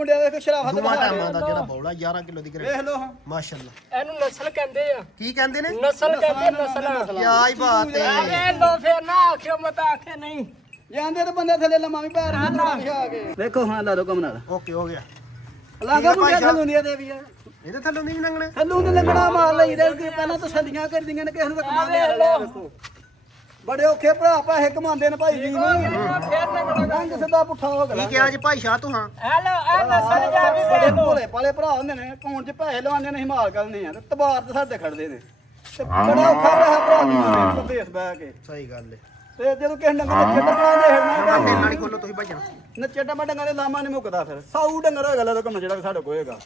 ਮੁੰਡਿਆ ਵੇਖ ਸ਼ਰਾਫਤ ਦੋਵਾਂ ਟਾਈਮਾਂ ਦਾ ਜਿਹੜਾ ਬੌਲਾ 11 ਕਿਲੋ ਦੀ ਵੇਖ ਗ੍ਰੇਡ ਲੋ ਮਾਸ਼ਾਅੱਲਾ। ਇਹਨੂੰ ਨਸਲ ਕਹਿੰਦੇ ਆ। ਕੀ ਕਹਿੰਦੇ ਨੇ? ਨਸਲ ਕਹਿੰਦੇ ਨਸਲ। ਕੀ ਹੀ ਬਾਤ ਹੈ। ਅਰੇ ਲੋ ਫੇਰ ਨਾ ਆਖਿਓ ਮਤ ਆਖੇ ਨਹੀਂ ਜਾਂਦੇ ਤੇ ਬੰਦੇ ਥੱਲੇ ਲੰਮਾ ਵੀ ਪੈਰ ਨਾ ਆ ਕੇ ਵੇਖੋ ਹਾਂ ਲਾ ਦੋ ਕਮ ਨਾਲ ਓਕੇ ਹੋ ਗਿਆ। ਲਾਗਾ ਮੁੰਡਿਆ ਥੱਲੋਂ ਦੀਆਂ ਦੇ ਵੀ ਆ ਇਹਦੇ ਥੱਲੋਂ ਨਹੀਂ ਲੰਘਣਾ। ਥੱਲੋਂ ਤੇ ਲੱਗਣਾ ਮਾਰ ਲਈਦਾ ਕਿ ਪਹਿਲਾਂ ਤਸੱਲੀਆਂ ਕਰਦੀਆਂ ਨੇ ਕਿਸੇ ਨੂੰ ਤਾਂ ਕਮਾਉਂਦੇ ਆ ਵੇਖੋ ਬੜੇ ਔਖੇ ਭਰਾ ਪੈਸੇ ਕਮਾਉਂਦੇ ਨੇ ਭਾਈ ਜੀ ਫੇਰ ਨਾ ਰੰਗ ਸਿੱਧਾ ਪੁੱਠਾ ਹੋ ਗਿਆ ਕੀ ਕਿਹਾ ਜੀ ਭਾਈ ਸ਼ਾਹ ਤੂੰ? ਹਾਂ ਹੈਲੋ ਆ ਨਸਲ ਜਾ ਵੀ ਬੜੇ ਵੇਖ ਲੋ। ਭੋਲੇ ਭਾਲੇ ਭਰਾ ਹੁੰਦੇ ਨੇ ਅਕਾਊਂਟ 'ਚ ਪੈਸੇ ਲਵਾਉਂਦੇ ਨੇ ਹਿਮਾਲ ਕਰਨੇ ਆ ਤੇ ਤਬਾਰ ਤੇ ਸਾਡੇ ਖੜਦੇ ਨੇ ਤੇ ਬੜਾ ਔਖਾ ਰਿਹਾ ਭਰਾ ਜੀ ਪ੍ਰਦੇਸ਼ ਬਹਿ ਕੇ ਸਹੀ ਗੱਲ ਹੈ। ਤੇ ਜਦੋਂ ਕਿਸੇ ਡੰਗਰ ਦੇ ਛੱਡ ਬਣਾਉਂਦੇ ਹੜਨਾ ਢਿੱਲ ਵਾਲੀ ਖੋਲੋ ਤੁਸੀਂ ਭਜਣਾ। ਨੱਚੇ ਟਮਾ ਡੰਗਰ ਦੇ ਲਾਮਾ ਨਹੀਂ ਮੁੱਕਦਾ ਫਿਰ ਸਾਊ ਡੰਗਰ ਹੋਏਗਾ ਲੈ ਕੰਮ ਜਿਹੜਾ ਸਾਡੇ ਕੋਲ ਹੋਏਗਾ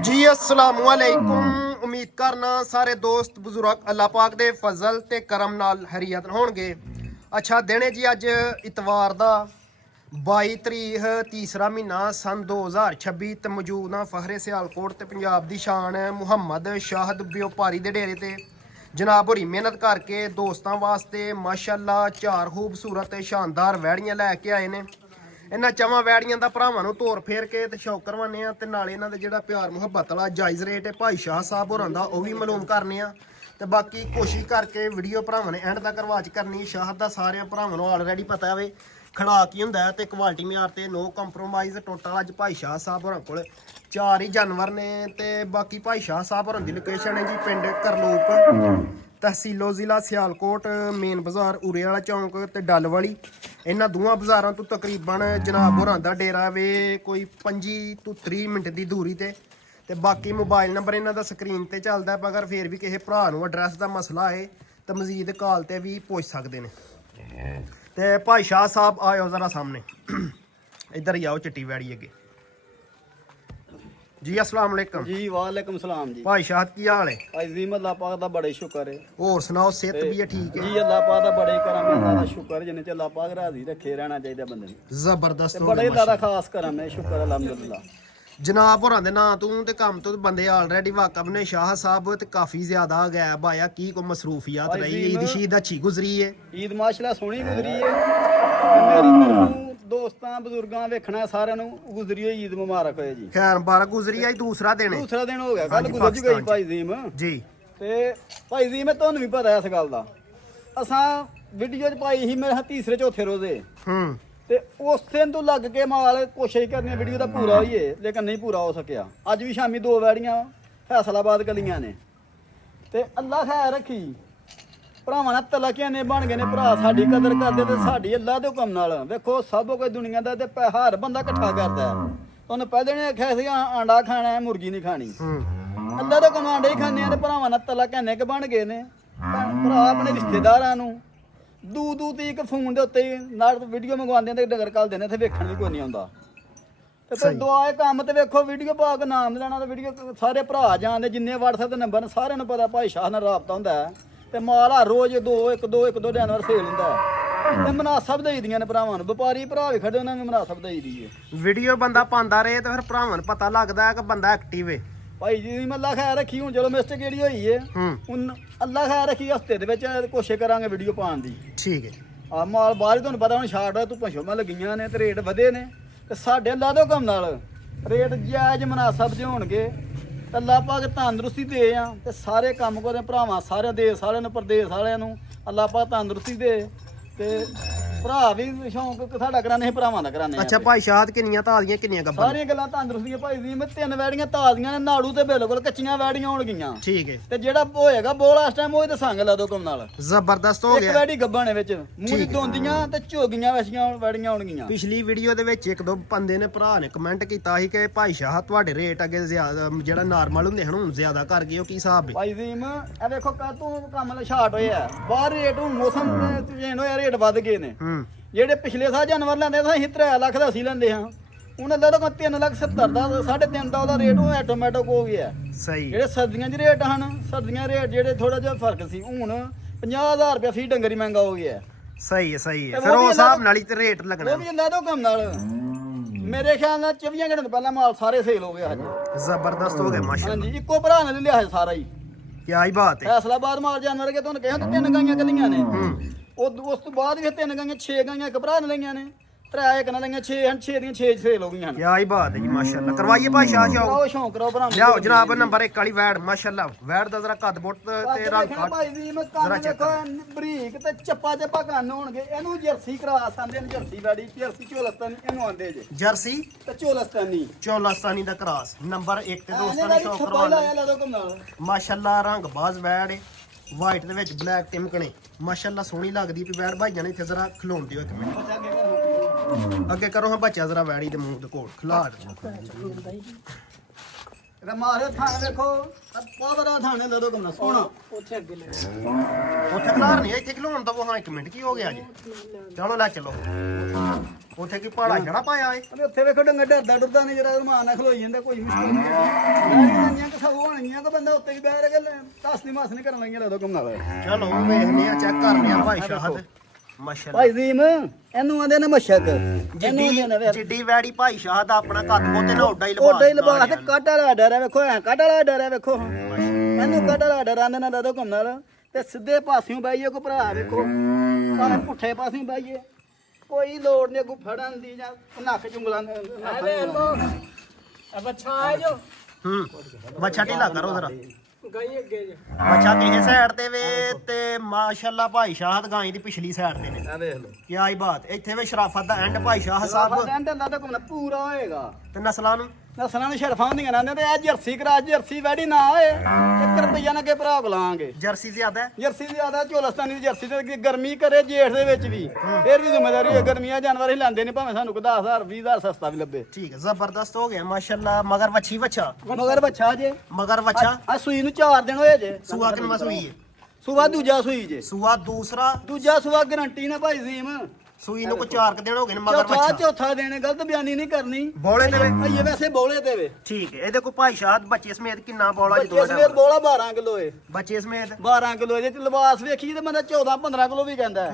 ਜੀ अस्सलाम वालेकुम। ਉਮੀਦ ਕਰਨਾ ਸਾਰੇ ਦੋਸਤ ਬਜ਼ੁਰਗ ਅੱਲਾਹ ਪਾਕ ਦੇ ਫਜ਼ਲ ਤੇ ਕਰਮ ਨਾਲ ਹਰੀਅਤ ਹੋਣਗੇ। ਅੱਛਾ ਦਿਨ ਹੈ ਜੀ ਅੱਜ ਇਤਵਾਰ ਦਾ 22 ਤਰੀਕ ਤੀਸਰਾ ਮਹੀਨਾ ਸਨ 2026 ਤੇ ਮੌਜੂਦ ਹਾਂ ਫਖਰੇ ਸਿਆਲਕੋਟ ਤੇ ਪੰਜਾਬ ਦੀ ਸ਼ਾਨ ਮੁਹੰਮਦ ਸ਼ਾਹਦ ਵਪਾਰੀ ਦੇ ਡੇਰੇ ਤੇ। ਜਨਾਬ ਹੋਰੀ ਮਿਹਨਤ ਕਰਕੇ ਦੋਸਤਾਂ ਵਾਸਤੇ ਮਾਸ਼ਾਅੱਲਾ 4 ਖੂਬਸੂਰਤ ਤੇ ਸ਼ਾਨਦਾਰ ਵੈੜੀਆਂ ਲੈ ਕੇ ਆਏ ਨੇ। ਇਹਨਾਂ ਚਵਾਂ ਵੈੜੀਆਂ ਦਾ ਭਰਾਵਾਂ ਨੂੰ ਤੋਰ ਫੇਰ ਕੇ ਤੇ ਸ਼ੌਕ ਕਰਵਾਨੇ ਆ ਤੇ ਨਾਲੇ ਇਹਨਾਂ ਦੇ ਜਿਹੜਾ ਪਿਆਰ ਮੁਹੱਬਤ ਵਾਲਾ ਜਾਇਜ਼ ਰੇਟ ਹੈ ਭਾਈ ਸ਼ਾਹ ਸਾਹਿਬ ਹੋਰਾਂ ਦਾ ਉਹ ਵੀ ਮਾਲੂਮ ਕਰਨੇ ਆ। ਤੇ ਬਾਕੀ ਕੋਸ਼ਿਸ਼ ਕਰਕੇ ਵੀਡੀਓ ਭਰਾਵਾਂ ਨੇ ਐਂਡ ਤੱਕ ਰਵਾਜ ਕਰਨੀ। ਸ਼ਾਹਦ ਦਾ ਸਾਰਿਆਂ ਭਰਾਵਾਂ ਨੂੰ ਆਲਰੇਡੀ ਪਤਾ ਹੋਵੇ ਖੜਾ ਕੀ ਹੁੰਦਾ ਹੈ ਤੇ ਕੁਆਲਿਟੀ ਮਿਆਰ ਤੇ ਨੋ ਕੰਪਰੋਮਾਈਜ਼। ਟੋਟਲ ਅੱਜ ਭਾਈ ਸ਼ਾਹ ਸਾਹਿਬ ਹੋਰਾਂ ਕੋਲ 4 ਹੀ ਜਾਨਵਰ ਨੇ ਤੇ ਬਾਕੀ ਭਾਈ ਸ਼ਾਹ ਸਾਹਿਬ ਹੋਰਾਂ ਦੀ ਲੋਕੇਸ਼ਨ ਹੈ ਜੀ ਪਿੰਡ ਕਰਲੂਪ ਤਹਿਸੀਲੋ ਜ਼ਿਲ੍ਹਾ ਸਿਆਲਕੋਟ ਮੇਨ ਬਾਜ਼ਾਰ ਉਰੇ ਵਾਲਾ ਚੌਂਕ ਤੇ ਡੱਲ ਵਾਲੀ। ਇਹਨਾਂ ਦੋਵਾਂ ਬਾਜ਼ਾਰਾਂ ਤੋਂ ਤਕਰੀਬਨ ਜਨਾਬ ਹੋਰਾਂ ਦਾ ਡੇਰਾ ਵੇ ਕੋਈ 25 ਤੋਂ 30 ਮਿੰਟ ਦੀ ਦੂਰੀ ਤੇ ਬਾਕੀ ਮੋਬਾਈਲ ਨੰਬਰ ਇਹਨਾਂ ਦਾ ਸਕਰੀਨ ਤੇ ਚੱਲਦਾ ਹੈ। ਅਗਰ ਫੇਰ ਵੀ ਕਿਸੇ ਭਰਾ ਨੂੰ ਐਡਰੈਸ ਦਾ ਮਸਲਾ ਹੈ ਤਾਂ ਮਜ਼ੀਦ ਕਾਲ ਤੇ ਵੀ ਪੁੱਛ ਸਕਦੇ ਨੇ। ਤੇ ਭਾਈ ਸ਼ਾਹ ਸਾਹਿਬ ਆਇਓ ਜ਼ਰਾ ਸਾਹਮਣੇ ਇੱਧਰ ਹੀ ਆਓ ਚਿੱਟੀ ਵੈੜੀ ਅੱਗੇ ਜੀ। अस्सलाम वालेकुम ਜੀ ਵਾਲੇਕਮ ਸਲਾਮ ਜੀ ਭਾਈ ਸ਼ਾਹ ਕੀ ਹਾਲ ਹੈ? ਅਜ਼ੀਮ ਅੱਲਾਹ ਪਾਕ ਦਾ ਬੜੇ ਸ਼ੁਕਰ ਹੈ ਹੋਰ ਸੁਣਾਓ ਸਿਹਤ ਵੀ ਹੈ ਠੀਕ ਹੈ? ਜੀ ਅੱਲਾਹ ਪਾਕ ਦਾ ਬੜੇ ਕਰਮ ਹੈ ਅੱਲਾਹ ਦਾ ਸ਼ੁਕਰ ਜਿੰਨੇ ਚ ਅੱਲਾਹ ਪਾਕ ਰਾਜ਼ੀ ਰੱਖੇ ਰਹਿਣਾ ਚਾਹੀਦਾ ਬੰਦੇ ਨੂੰ ਜ਼ਬਰਦਸਤ ਤੇ ਹੋ ਬੜੇ ਗਿਆ ਅੱਲਾਹ ਦਾ ਖਾਸ ਕਰਮ ਹੈ ਸ਼ੁਕਰ ਅਲਹਮਦੁਲਿਲਾ। ਜਨਾਬ ਹੋਰਾਂ ਦੇ ਨਾਂ ਤੂੰ ਤੇ ਕੰਮ ਤੋਂ ਬੰਦੇ ਆਲਰੇਡੀ ਵਾਕਫ ਨੇ। ਸ਼ਾਹ ਸਾਹਿਬ ਤੇ ਕਾਫੀ ਜ਼ਿਆਦਾ ਗਾਇਬ ਆਇਆ ਕੀ ਕੋ ਮਸਰੂਫੀਅਤ ਰਹੀ? ਈਦ ਸ਼ੀਦ ਅੱਛੀ ਗੁਜ਼ਰੀ ਹੈ? ਈਦ ਮਾਸ਼ਾਅੱਲਾ ਸੋਹਣੀ ਗੁਜ਼ਰੀ ਹੈ ਤੇ ਮੇਰੀ ਤਰਫੋਂ ਦੋਸਤਾਂ ਬਜ਼ੁਰਗਾਂ ਵੇਖਣਾ ਸਾਰਿਆਂ ਨੂੰ ਗੁਜ਼ਰੀ ਹੋਈ ਈਦ ਮੁਬਾਰਕ ਹੋਏ ਜੀ। ਖੈਰ ਮੁਬਾਰਕ ਗੁਜ਼ਰੀ ਆਈ ਦੂਸਰਾ ਦਿਨ ਹੈ ਦੂਸਰਾ ਦਿਨ ਹੋ ਗਿਆ ਕੱਲ ਹਾਂਜੀ, ਗੁਜ਼ਰ ਗਈ ਪਾਕਿਸਤਾਨ ਭਾਈ ਜ਼ੀਮ ਜੀ। ਤੇ ਭਾਈ ਜ਼ੀਮ ਤੁਹਾਨੂੰ ਵੀ ਪਤਾ ਇਸ ਗੱਲ ਦਾ ਅਸਾਂ ਵੀਡੀਓ ਚ ਪਾਈ ਸੀ ਮੇਰੇ ਤੀਸਰੇ ਚੌਥੇ ਰੋਜ਼ੇ ਹੂੰ ਤੇ ਉਸ ਦਿਨ ਤੋਂ ਲੱਗ ਕੇ ਮਾਲ ਕੋਸ਼ਿਸ਼ ਕਰਨੀ ਵੀਡੀਓ ਦਾ ਪੂਰਾ ਹੋਈਏ ਲੇਕਿਨ ਨਹੀਂ ਪੂਰਾ ਹੋ ਸਕਿਆ। ਅੱਜ ਵੀ ਸ਼ਾਮੀ 2 ਵੈੜੀਆਂ ਫੈਸਲਾਬਾਦ ਗਲੀਆਂ ਨੇ ਤੇ ਅੱਲਾ ਖੈਰ ਰੱਖੀ ਭਰਾਵਾਂ ਨਾਲ ਤਲਕੀਆਂ ਨੇ ਬਣ ਗਏ ਨੇ ਭਰਾ ਸਾਡੀ ਕਦਰ ਕਰਦੇ ਤੇ ਸਾਡੀ ਅੱਲਾ ਦੇ ਹੁਕਮ ਨਾਲ। ਵੇਖੋ ਸਭ ਕੋਈ ਦੁਨੀਆ ਦਾ ਤੇ ਹਰ ਬੰਦਾ ਇਕੱਠਾ ਕਰਦਾ ਹੈ। ਤੁਹਾਨੂੰ ਪਹਿਲੇ ਨੇ ਆਖਿਆ ਸੀ ਆਂਡਾ ਖਾਣਾ ਹੈ ਮੁਰਗੀ ਨਹੀਂ ਖਾਣੀ। ਹੂੰ ਅੱਲਾ ਦੇ ਕਮਾਂਡੇ ਹੀ ਖਾਣੇ ਆ ਤੇ ਭਰਾਵਾਂ ਨਾਲ ਤਲਕੀਆਂ ਨੇ ਬਣ ਗਏ ਨੇ ਭਰਾ ਆਪਣੇ ਰਿਸ਼ਤੇਦਾਰਾਂ ਨੂੰ ਦੂ ਤੀਕ ਫੋਨ ਦੇ ਉੱਤੇ ਨਾਲ ਵੀਡੀਓ ਮੰਗਵਾਉਂਦੇ ਤੇ ਡੰਗਰ ਕੱਲਦੇ ਨੇ ਤੇ ਵੇਖਣ ਵੀ ਕੋਈ ਨਹੀਂ ਆਉਂਦਾ। ਤੇ ਫਿਰ ਦੁਆਏ ਕੰਮ ਤੇ ਵੇਖੋ ਵੀਡੀਓ ਪਾ ਕੇ ਨਾਮ ਲੈਣਾ ਤੇ ਵੀਡੀਓ ਸਾਰੇ ਭਰਾ ਜਾਣਦੇ ਜਿੰਨੇ WhatsApp ਦੇ ਨੰਬਰ ਨੇ ਸਾਰਿਆਂ ਨੂੰ ਪਤਾ ਭਾਈ ਸ਼ਾਹ ਨਾਲ ਰਾਬਤਾ ਹੁੰਦਾ ਹੈ ਤੇ ਮਾਲ ਆ ਰੋਜ਼ 2 ਜਾਨਵਰ ਸੇਲ ਹੁੰਦਾ ਹੈ ਤੇ ਮਨਾਸਬ ਦੇਈਦੀਆਂ ਨੇ ਭਰਾਵਾਂ ਨੂੰ। ਵਪਾਰੀ ਭਰਾ ਵੀ ਖੜੇ ਉਹਨਾਂ ਨੂੰ ਮਨਾਸਬ ਦੇਈਦੀ ਹੈ। ਵੀਡੀਓ ਬੰਦਾ ਪਾਉਂਦਾ ਰਹੇ ਤੇ ਫਿਰ ਭਰਾਵਾਂ ਨੂੰ ਪਤਾ ਲੱਗਦਾ ਹੈ ਕਿ ਬੰਦਾ ਐਕਟਿਵ ਹੈ। ਭਾਈ ਜੀ ਅੱਲਾ ਖੈਰ ਰੱਖੀ ਹੁਣ ਚਲੋ ਮਿਸਟੇਕ ਜਿਹੜੀ ਹੋਈ ਹੈ ਹੁਣ ਅੱਲਾ ਖੈਰ ਰੱਖੀ ਹਫਤੇ ਦੇ ਵਿੱਚ ਕੋਸ਼ਿਸ਼ ਕਰਾਂਗੇ ਵੀਡੀਓ ਪਾਉਣ ਦੀ। ਠੀਕ ਹੈ। ਆ ਮਾਲ ਬਾਹਰ ਹੀ ਤੁਹਾਨੂੰ ਪਤਾ ਹੁਣ ਸ਼ਾਰਟ ਹੋਇਆ ਧੁੱਪਾਂ ਛੋਮਾਂ ਲੱਗੀਆਂ ਨੇ ਤੇ ਰੇਟ ਵਧੇ ਨੇ ਤੇ ਸਾਡੇ ਅੱਲਾ ਦੇ ਹੁਕਮ ਨਾਲ ਰੇਟ ਜਾਇਜ਼ ਮਨਾਸਬ ਦੇ ਹੋਣਗੇ। ਅੱਲਾ ਪਾਕ ਤੰਦਰੁਸਤੀ ਦੇ ਆ ਤੇ ਸਾਰੇ ਕੰਮ ਕਰਦੇ ਭਰਾਵਾਂ ਸਾਰਿਆਂ ਦੇਸ਼ ਵਾਲਿਆਂ ਨੂੰ ਪ੍ਰਦੇਸ਼ ਵਾਲਿਆਂ ਨੂੰ ਅੱਲਾ ਪਾਕ ਤੰਦਰੁਸਤੀ ਦੇ ਤੇ ਭਰਾ ਵੀ ਸ਼ੌਂਕ ਸਾਡਾ ਕਰਾਨੇ ਸੀ ਭਰਾਵਾਂ ਦਾ ਕਰਾਨੇ। ਅੱਛਾ ਭਾਈ ਸ਼ਾਹਦ ਕਿੰਨੀਆਂ ਤਾਜ਼ੀਆਂ ਕਿੰਨੀਆਂ ਗੱਬਾਂ? ਸਾਰੀਆਂ ਗੱਲਾਂ ਤੰਦਰੁਸਤੀਆਂ ਭਾਈ ਜੀ ਮੈਂ 3 ਵੈੜੀਆਂ ਤਾਜ਼ੀਆਂ ਨੇ ਨਾੜੂ ਤੇ ਬਿਲਕੁਲ ਕੱਚੀਆਂ ਵੈੜੀਆਂ ਹੋਣਗੀਆਂ। ਠੀਕ ਹੈ। ਤੇ ਜਿਹੜਾ ਹੋਏਗਾ ਬੋਲ ਇਸ ਟਾਈਮ ਉਹ ਦੱਸਾਂਗੇ ਲਾ ਦੋ ਕੰਮ ਨਾਲ। ਜ਼ਬਰਦਸਤ ਹੋ ਇੱਕ ਗਿਆ। ਵੈੜੀ ਗੱਬਾਂ ਨੇ ਵਿੱਚ ਮੂੰਹ ਦੀ ਦੋਂਦੀਆਂ ਤੇ ਝੋਗੀਆਂ ਵੈਸੀਆਂ ਵੈੜੀਆਂ ਹੋਣਗੀਆਂ। ਪਿਛਲੀ ਵੀਡੀਓ ਦੇ ਵਿੱਚ ਇੱਕ ਦੋ ਬੰਦੇ ਨੇ ਭਰਾ ਨੇ ਕਮੈਂਟ ਕੀਤਾ ਸੀ ਕਿ ਭਾਈ ਸ਼ਾਹ ਤੁਹਾਡੇ ਰੇਟ ਅੱਗੇ ਜ਼ਿਆਦਾ ਜਿਹੜਾ ਨਾਰਮਲ ਹੁੰਦੇ ਹਨ ਹੁਣ ਜ਼ਿਆਦਾ ਕਰ ਗਏ ਹੋ ਕੀ ਹਿਸਾਬ ਹੈ? ਭਾਈ ਜ਼ੀਮ ਇਹ ਵੇਖੋ ਕਾ ਤੂੰ ਕੰਮ ਨਾਲ ਸ਼ਾਰਟ ਹੋਇਆ ਬਾਹਰ ਰੇਟ ਹੁਣ ਮੌਸਮ ਚੇਂਜ ਹੋਇਆ ਰੇਟ ਵੱਧ ਗਏ ਨੇ। ਜਿਹੜੇ ਪਿਛਲੇ ਸਾਲ ਜਾਨਵਰ ਲੈਂਦੇ ਸੀ 3 ਲੱਖ ਦਾ ਅਸੀਂ ਲੈਂਦੇ ਹਾਂ ਉਹਨਾਂ ਦਾ ਤਾਂ 3,70,000 ਦਾ 3.5 ਦਾ ਉਹਦਾ ਰੇਟ ਉਹ ਆਟੋਮੈਟਿਕ ਹੋ ਗਿਆ। ਸਹੀ। ਜਿਹੜੇ ਸਰਦੀਆਂ 'ਚ ਰੇਟ ਹਨ ਸਰਦੀਆਂ ਰੇਟ ਜਿਹੜੇ ਥੋੜਾ ਜਿਹਾ ਫਰਕ ਸੀ ਹੁਣ 50,000 ਰੁਪਏ ਫੀ ਡੰਗਰ ਹੀ ਮਹਿੰਗਾ ਹੋ ਗਿਆ। ਸਹੀ ਹੈ ਸਹੀ ਹੈ। ਫਿਰ ਉਹ ਹਿਸਾਬ ਨਾਲ ਹੀ ਤੇ ਰੇਟ ਲੱਗਣਾ। ਉਹ ਵੀ ਅੱਲਾ ਤੋਂ ਕੰਮ ਨਾਲ ਮੇਰੇ ਖਿਆਲ ਨਾਲ 24 ਘੰਟੇ ਤੋਂ ਪਹਿਲਾਂ ਮਾਲ ਸਾਰੇ ਸੇਲ ਹੋ ਗਏ ਅੱਜ। ਜ਼ਬਰਦਸਤ ਹੋ ਗਿਆ ਮਾਸ਼ਾਅੱਲਾ। ਹਾਂਜੀ ਇੱਕੋ ਭਰਾ ਨੇ ਲਿਆ ਸਾਰਾ ਹੀ। ਕੀ ਹੀ ਬਾਤ ਹੈ। ਫੈਸਲਾਬਾਦ ਮਾਲ ਜਾਨਵਰ ਕੇ ਤੁਹਾਨੂੰ ਕਿਹਾ ਤੇ 3 ਗਾਈਆਂ ਕੱਲੀਆਂ ਨੇ। ਉਸ ਤੋਂ ਬਾਅਦ ਵੀ 3 ਗਾਈਆਂ 6 ਗਾਈਆਂ ਇੱਕ ਭਰਾ ਨੇ ਲਈਆਂ ਨੇ ਤਰਾ ਇੱਕ ਨਾਲ ਲਈਆਂ 6 ਹਨ 6 ਦੀਆਂ 6 ਸੇਲ ਹੋ ਗਈਆਂ ਹਨ ਕੀ ਹੀ ਬਾਤ ਹੈ ਜੀ ਮਾਸ਼ਾਅੱਲਾ ਕਰਵਾਈਏ ਭਾਈ ਸ਼ਾਹ ਸ਼ੌਕ ਕਰਾਓ ਸ਼ੌਂਕ ਕਰੋ ਭਰਾ ਲਿਆਓ ਜਨਾਬ ਨੰਬਰ 1 ਵਾਲੀ ਵੈੜ ਮਾਸ਼ਾਅੱਲਾ ਵੈੜ ਦਾ ਜ਼ਰਾ ਕੱਦ ਬੁੱਟ ਤੇ ਰੰਗ ਕੱਟ ਭਾਈ ਜੀ ਮੈਂ ਕੰਨ ਦੇਖੋ ਬਰੀਕ ਤੇ ਚੱਪਾ ਕੰਨ ਹੋਣਗੇ ਇਹਨੂੰ ਜਰਸੀ ਕਰਾਸ ਆਂਦੇ ਨੇ ਜਰਸੀ ਵਾੜੀ ਜਰਸੀ ਝੋਲਸਤਾਨੀ ਇਹਨੂੰ ਆਂਦੇ ਜੇ ਜਰਸੀ ਤੇ ਝੋਲਸਤਾਨੀ ਚੋਲਾਸਤਾਨੀ ਦਾ ਕਰਾਸ ਨੰਬਰ 1 ਤੇ ਦੋਸਤਾਂ ਨੇ ਸ਼ੌਕ ਛੱਪਾ ਕਰਵਾਉਣਾ ਲਾਇਆ ਲਾ ਦੋ ਕਮ ਨਾਲ ਮਾਸ਼ਾਅੱਲਾ ਰੰਗ ਬਾਜ਼ ਵੈੜ ਵਾਈਟ ਦੇ ਵਿੱਚ ਬਲੈਕ ਟਿਮਕਣੇ ਮਾਸ਼ਾਅੱਲਾ ਸੋਹਣੀ ਲੱਗਦੀ ਵੀ ਵੈੜ ਭਾਈਆਂ ਨੇ ਇੱਥੇ ਜ਼ਰਾ ਖਲੋਂਦੇ ਹੋ ਇੱਕ ਮਿੰਟ ਅੱਗੇ ਕਰੋ ਹਾਂ ਬੱਚਾ ਜ਼ਰਾ ਵੈੜੀ ਦੇ ਮੂੰਹ ਦੇ ਕੋਲ ਖਿਲਾੜ ਰਮਾਰੇ ਥਾਣੇ ਵੇਖੋ ਪਾਵਰਾ ਥਾਣੇ ਲਾ ਦੋ ਕਮ ਨਾਲ ਸੋਹਣਾ ਉੱਥੇ ਅੱਗੇ ਲੈ ਉੱਥੇ ਖਿਲਾੜ ਨਹੀਂ ਇੱਥੇ ਖਲੋਣ ਦਾ ਹਾਂ ਇੱਕ ਮਿੰਟ ਕੀ ਹੋ ਗਿਆ ਜੀ ਚਲੋ ਲੈ ਚਲੋ ਉੱਥੇ ਕੀ ਪਹਾੜਾ ਛੜਾ ਪਾਇਆ ਏ ਅਰੇ ਉੱਥੇ ਵੇਖੋ ਡੰਗਾ ਡਰਦਾ ਨਹੀਂ ਜਰਾ ਰਮਾਨ ਨਾਲ ਖਲੋਈ ਜਾਂਦਾ ਕੋਈ ਮੁਸ਼ਕਲ ਨਹੀਂ ਮੈਂ ਕਿ ਸਭ ਹੋਣਗੀਆਂ ਕਿ ਬੰਦਾ ਉੱਤੇ ਹੀ ਬਹਿ ਰਿਹਾ ਗੱਲ ਤਸ ਦੀ ਮਾਸ ਨਹੀਂ ਕਰਨ ਲੱਗੀਆਂ ਲਾ ਦੋ ਕਮ ਨਾਲ ਚਲੋ ਵੇਖਨੇ ਆ ਚੈੱਕ ਕਰਨੇ ਆ ਭਾਈ ਸ਼ਾਹਦ ਮਾਸ਼ਾਅੱਲਾ ਭਾਈ ਜ਼ੀਮ ਇਹਨੂੰ ਆਂਦੇ ਨੇ ਮਸ਼ਕ ਇਹਨੂੰ ਆਂਦੇ ਨੇ ਵੇ ਜਿੱਡੀ ਵੈੜੀ ਭਾਈ ਸ਼ਾਹ ਦਾ ਆਪਣਾ ਕੱਦ ਬੋਤੇ ਨਾ ਓਡਾ ਹੀ ਓਡਾ ਹੀ ਲਬਾਸ ਲਬਾਸ ਤੇ ਕੱਟ ਵਾਲਾ ਡਰ ਹੈ ਵੇਖੋ ਐ ਕੱਟ ਵਾਲਾ ਡਰ ਹੈ ਵੇਖੋ ਇਹਨੂੰ ਕੱਟ ਵਾਲਾ ਡਰ ਆਂਦੇ ਨੇ ਦਾਦੋ ਕਮ ਨਾਲ ਤੇ ਸਿੱਧੇ ਪਾਸਿਓਂ ਬਾਈਏ ਕੋ ਭਰਾ ਵੇਖੋ ਭਾਵੇਂ ਪੁੱਠੇ ਪਾਸਿਓਂ ਬਾਈਏ ਕੋਈ ਲੋੜ ਨਹੀਂ ਅੱਗੋਂ ਫੜਨ ਦੀ ਜਾਂ ਨੱਕ ਚੁੰਗਲਾਂ ਆ ਵੇ ਲੋ ਆ ਬੱਚਾ ਆ ਜੋ ਬੱਚਾ ਢੀਲਾ ਕਰੋ ਜ਼ਰਾ ਗਈ ਅੱਗੇ ਜੇ ਬੱਚਾ ਕਿਸੇ ਸਾਈਡ ਤੇ ਵੇ ਤੇ ਮਾਸ਼ਾਅੱਲਾ ਭਾਈ ਸ਼ਾਹਦ ਗਾਂ ਦੀ ਪਿਛਲੀ ਸਾਈਡ ਤੇ ਨੇ ਆ ਵੇਖ ਲਓ ਕੀ ਆਈ ਬਾਤ ਇੱਥੇ ਵੇ ਸ਼ਰਾਫਤ ਦਾ and Bhai Shah Sahib and ਦਾਦੋ ਕਮ ਨਾਲ ਪੂਰਾ ਹੋਏਗਾ ਤੇ ਨਸਲਾਂ ਨੂੰ ਨਸਲਾਂ ਨੂੰ ਸ਼ਰਫਾਂ ਹੁੰਦੀਆਂ ਨੇ ਤੇ ਇਹ ਜਰਸੀ ਕਰਾ ਜਰਸੀ ਵੈੜੀ ਨਾ ਹੋਏ 1 ਰੁਪਈਆ ਨਾਲ ਕੇ ਭਰਾ ਬੁਲਾਵਾਂਗੇ ਜਰਸੀ ਜ਼ਿਆਦਾ ਹੈ ਜਰਸੀ ਦੀ ਜ਼ਿਆਦਾ ਝੋਲਸਤਾਨੀ ਦੀ ਜਰਸੀ ਤੇ ਗਰਮੀ ਕਰੇ ਜੇਠ ਦੇ ਵਿੱਚ ਵੀ ਫੇਰ ਵੀ ਜ਼ਿੰਮੇਵਾਰੀ ਹੈ ਗਰਮੀਆਂ ਜਾਨਵਰ ਹੀ ਲੈਂਦੇ ਨੇ ਭਾਵੇਂ ਸਾਨੂੰ ਕੋ 10000 20000 ਸਸਤਾ ਵੀ ਲੱਭੇ ਠੀਕ ਹੈ ਜ਼ਬਰਦਸਤ ਹੋ ਗਿਆ ਮਾਸ਼ਾਅੱਲਾ ਮਗਰ ਵੱਛੀ ਵੱਛਾ ਮਗਰ ਬੱਚਾ ਜੇ ਮਗਰ ਵੱਛਾ ਆ ਸੂਈ ਨੂੰ 4 ਦਿਨ ਹੋਏ ਜੇ ਸੂਆ ਕਿੰਨਾ ਸੂਈ ਹੈ ਸੂਆ ਦੂਜਾ ਸੂਈ ਜੇ ਸੂਆ ਦੂਸਰਾ ਦੂਜਾ ਸੂਆ ਗਰੰਟੀ ਨਾ ਭਾਈ ਜ਼ੀਮ ਸੂਈ ਨੂੰ ਕੋ 4 ਦਿਨ ਹੋ ਗਏ ਨੇ ਮਗਰ ਚੌਥਾ ਵੱਛਾ ਚੌਥਾ ਦੇਣੇ ਗਲਤ ਬਿਆਨੀ ਨਹੀਂ ਕਰਨੀ ਬੋਲੇ ਦੇ ਵੇ ਇਹ ਵੈਸੇ ਬੋਲੇ ਤੇ ਵੇ ਠੀਕ ਹੈ ਇਹਦੇ ਕੋ ਭਾਈ ਸ਼ਾਹਦ ਬੱਚੇ ਸਮੇਤ ਕਿੰਨਾ ਬੋਲਾ ਜੀ ਬੱਚੇ ਸਵੇਰ ਬੋਲਾ 12 ਕਿਲੋ ਏ ਬੱਚੇ ਸਮੇਤ 12 ਕਿਲੋ ਇਹਦੇ ਚ ਲਿਬਾਸ ਵੇਖੀ ਤੇ ਬੰਦਾ 14 15 ਕਿਲੋ ਵੀ ਕਹਿੰਦਾ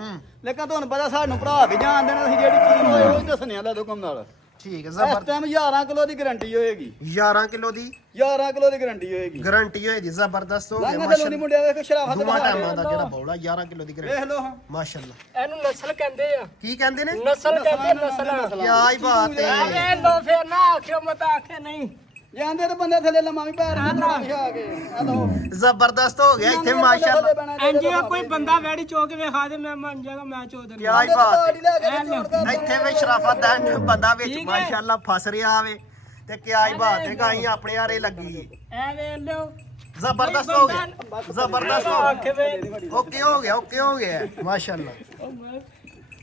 ਲੇਕਿਨ ਤੁਹਾਨੂੰ ਪਤਾ ਸਾਨੂੰ ਭਰਾ ਵੀ ਜਾਣਦੇ ਨੇ ਅਸੀਂ ਜਿਹੜੀ ਚੀਜ਼ ਹੋਏ ਉਹ ਹੀ ਦੱਸਣੇ ਆ ਲੈ ਦੋ ਕੰਮ ਨਾਲ ਠੀਕ ਹੈ ਇਸ ਜ਼ਬਰਦਸਤ ਟਾਈਮ 11 ਕਿਲੋ ਦੀ ਗਾਰੰਟੀ ਹੋਏਗੀ 11 ਕਿਲੋ ਦੀ 11 ਕਿਲੋ ਦੀ ਗਾਰੰਟੀ ਹੋਏਗੀ ਗਾਰੰਟੀ ਹੋਏਗੀ ਜ਼ਬਰਦਸਤ ਹੋ ਗਿਆ ਲਾਂਗਾ ਥੱਲੋਂ ਦੀ ਮੁੰਡਿਆ ਵੇਖੋ ਸ਼ਰਾਫਤ ਦੋਵਾਂ ਦਿਖਾ ਟਾਈਮਾਂ ਦੇ। ਦਾ ਜਿਹੜਾ ਬੌਲਾ 11 ਕਿਲੋ ਦੀ ਵੇਖ ਗਾਰੰਟੀ ਲਓ ਹਾਂ ਮਾਸ਼ਾਅੱਲਾ ਇਹਨੂੰ ਨਸਲ ਕਹਿੰਦੇ ਆ ਕੀ ਕਹਿੰਦੇ ਨੇ ਨਸਲ ਕਹਿੰਦੇ ਨਸਲ ਕਿਆ ਹੀ ਬਾਤ ਆ ਹੈ ਵੇ ਲੋ ਫੇਰ ਨਾ ਆਖਿਓ ਮਤ ਆਖੇ ਨਹੀਂ ਜਾਂਦੇ ਤੇ ਬੰਦੇ ਥੱਲੇ ਲੰਮਾ ਵੀ ਪੈਰ ਨਾ ਵਿਛਾ ਕੇ ਆ ਲਓ ਜ਼ਬਰਦਸਤ ਹੋ ਗਿਆ ਇੱਥੇ ਮਾਸ਼ਾਅੱਲਾ ਇੰਜ ਕੋਈ ਬੰਦਾ ਵੈੜੀ ਚੋ ਕੇ ਵੇਖਾ ਦੇ ਮੈਂ ਮੰਨ ਜਾਗਾ ਮੈਂ ਚੋ ਦੇਣਾ ਕਿਆ ਹੀ ਬਾਤ ਹੈ ਹੈ ਇੱਥੇ ਵੀ ਸ਼ਰਾਫਤ ਦਾ ਬੰਦਾ ਵਿੱਚ ਠੀਕ ਹੈ। ਮਾਸ਼ਾਅੱਲਾ ਫਸ ਰਿਹਾ ਆਵੇ ਤੇ ਕਿਆ ਹੀ ਬਾਤ ਹੈ ਗਾਈ ਆਪਣੇ ਆਰੇ ਲੱਗੀ ਐ ਵੇ ਲੋ ਜ਼ਬਰਦਸਤ ਹੋ ਗਿਆ ਜ਼ਬਰਦਸਤ ਹੋ ਆਖੇ ਵੇ ਗਿਆ ਓਕੇ ਹੋ ਗਿਆ ਮਾਸ਼ਾਅੱਲਾ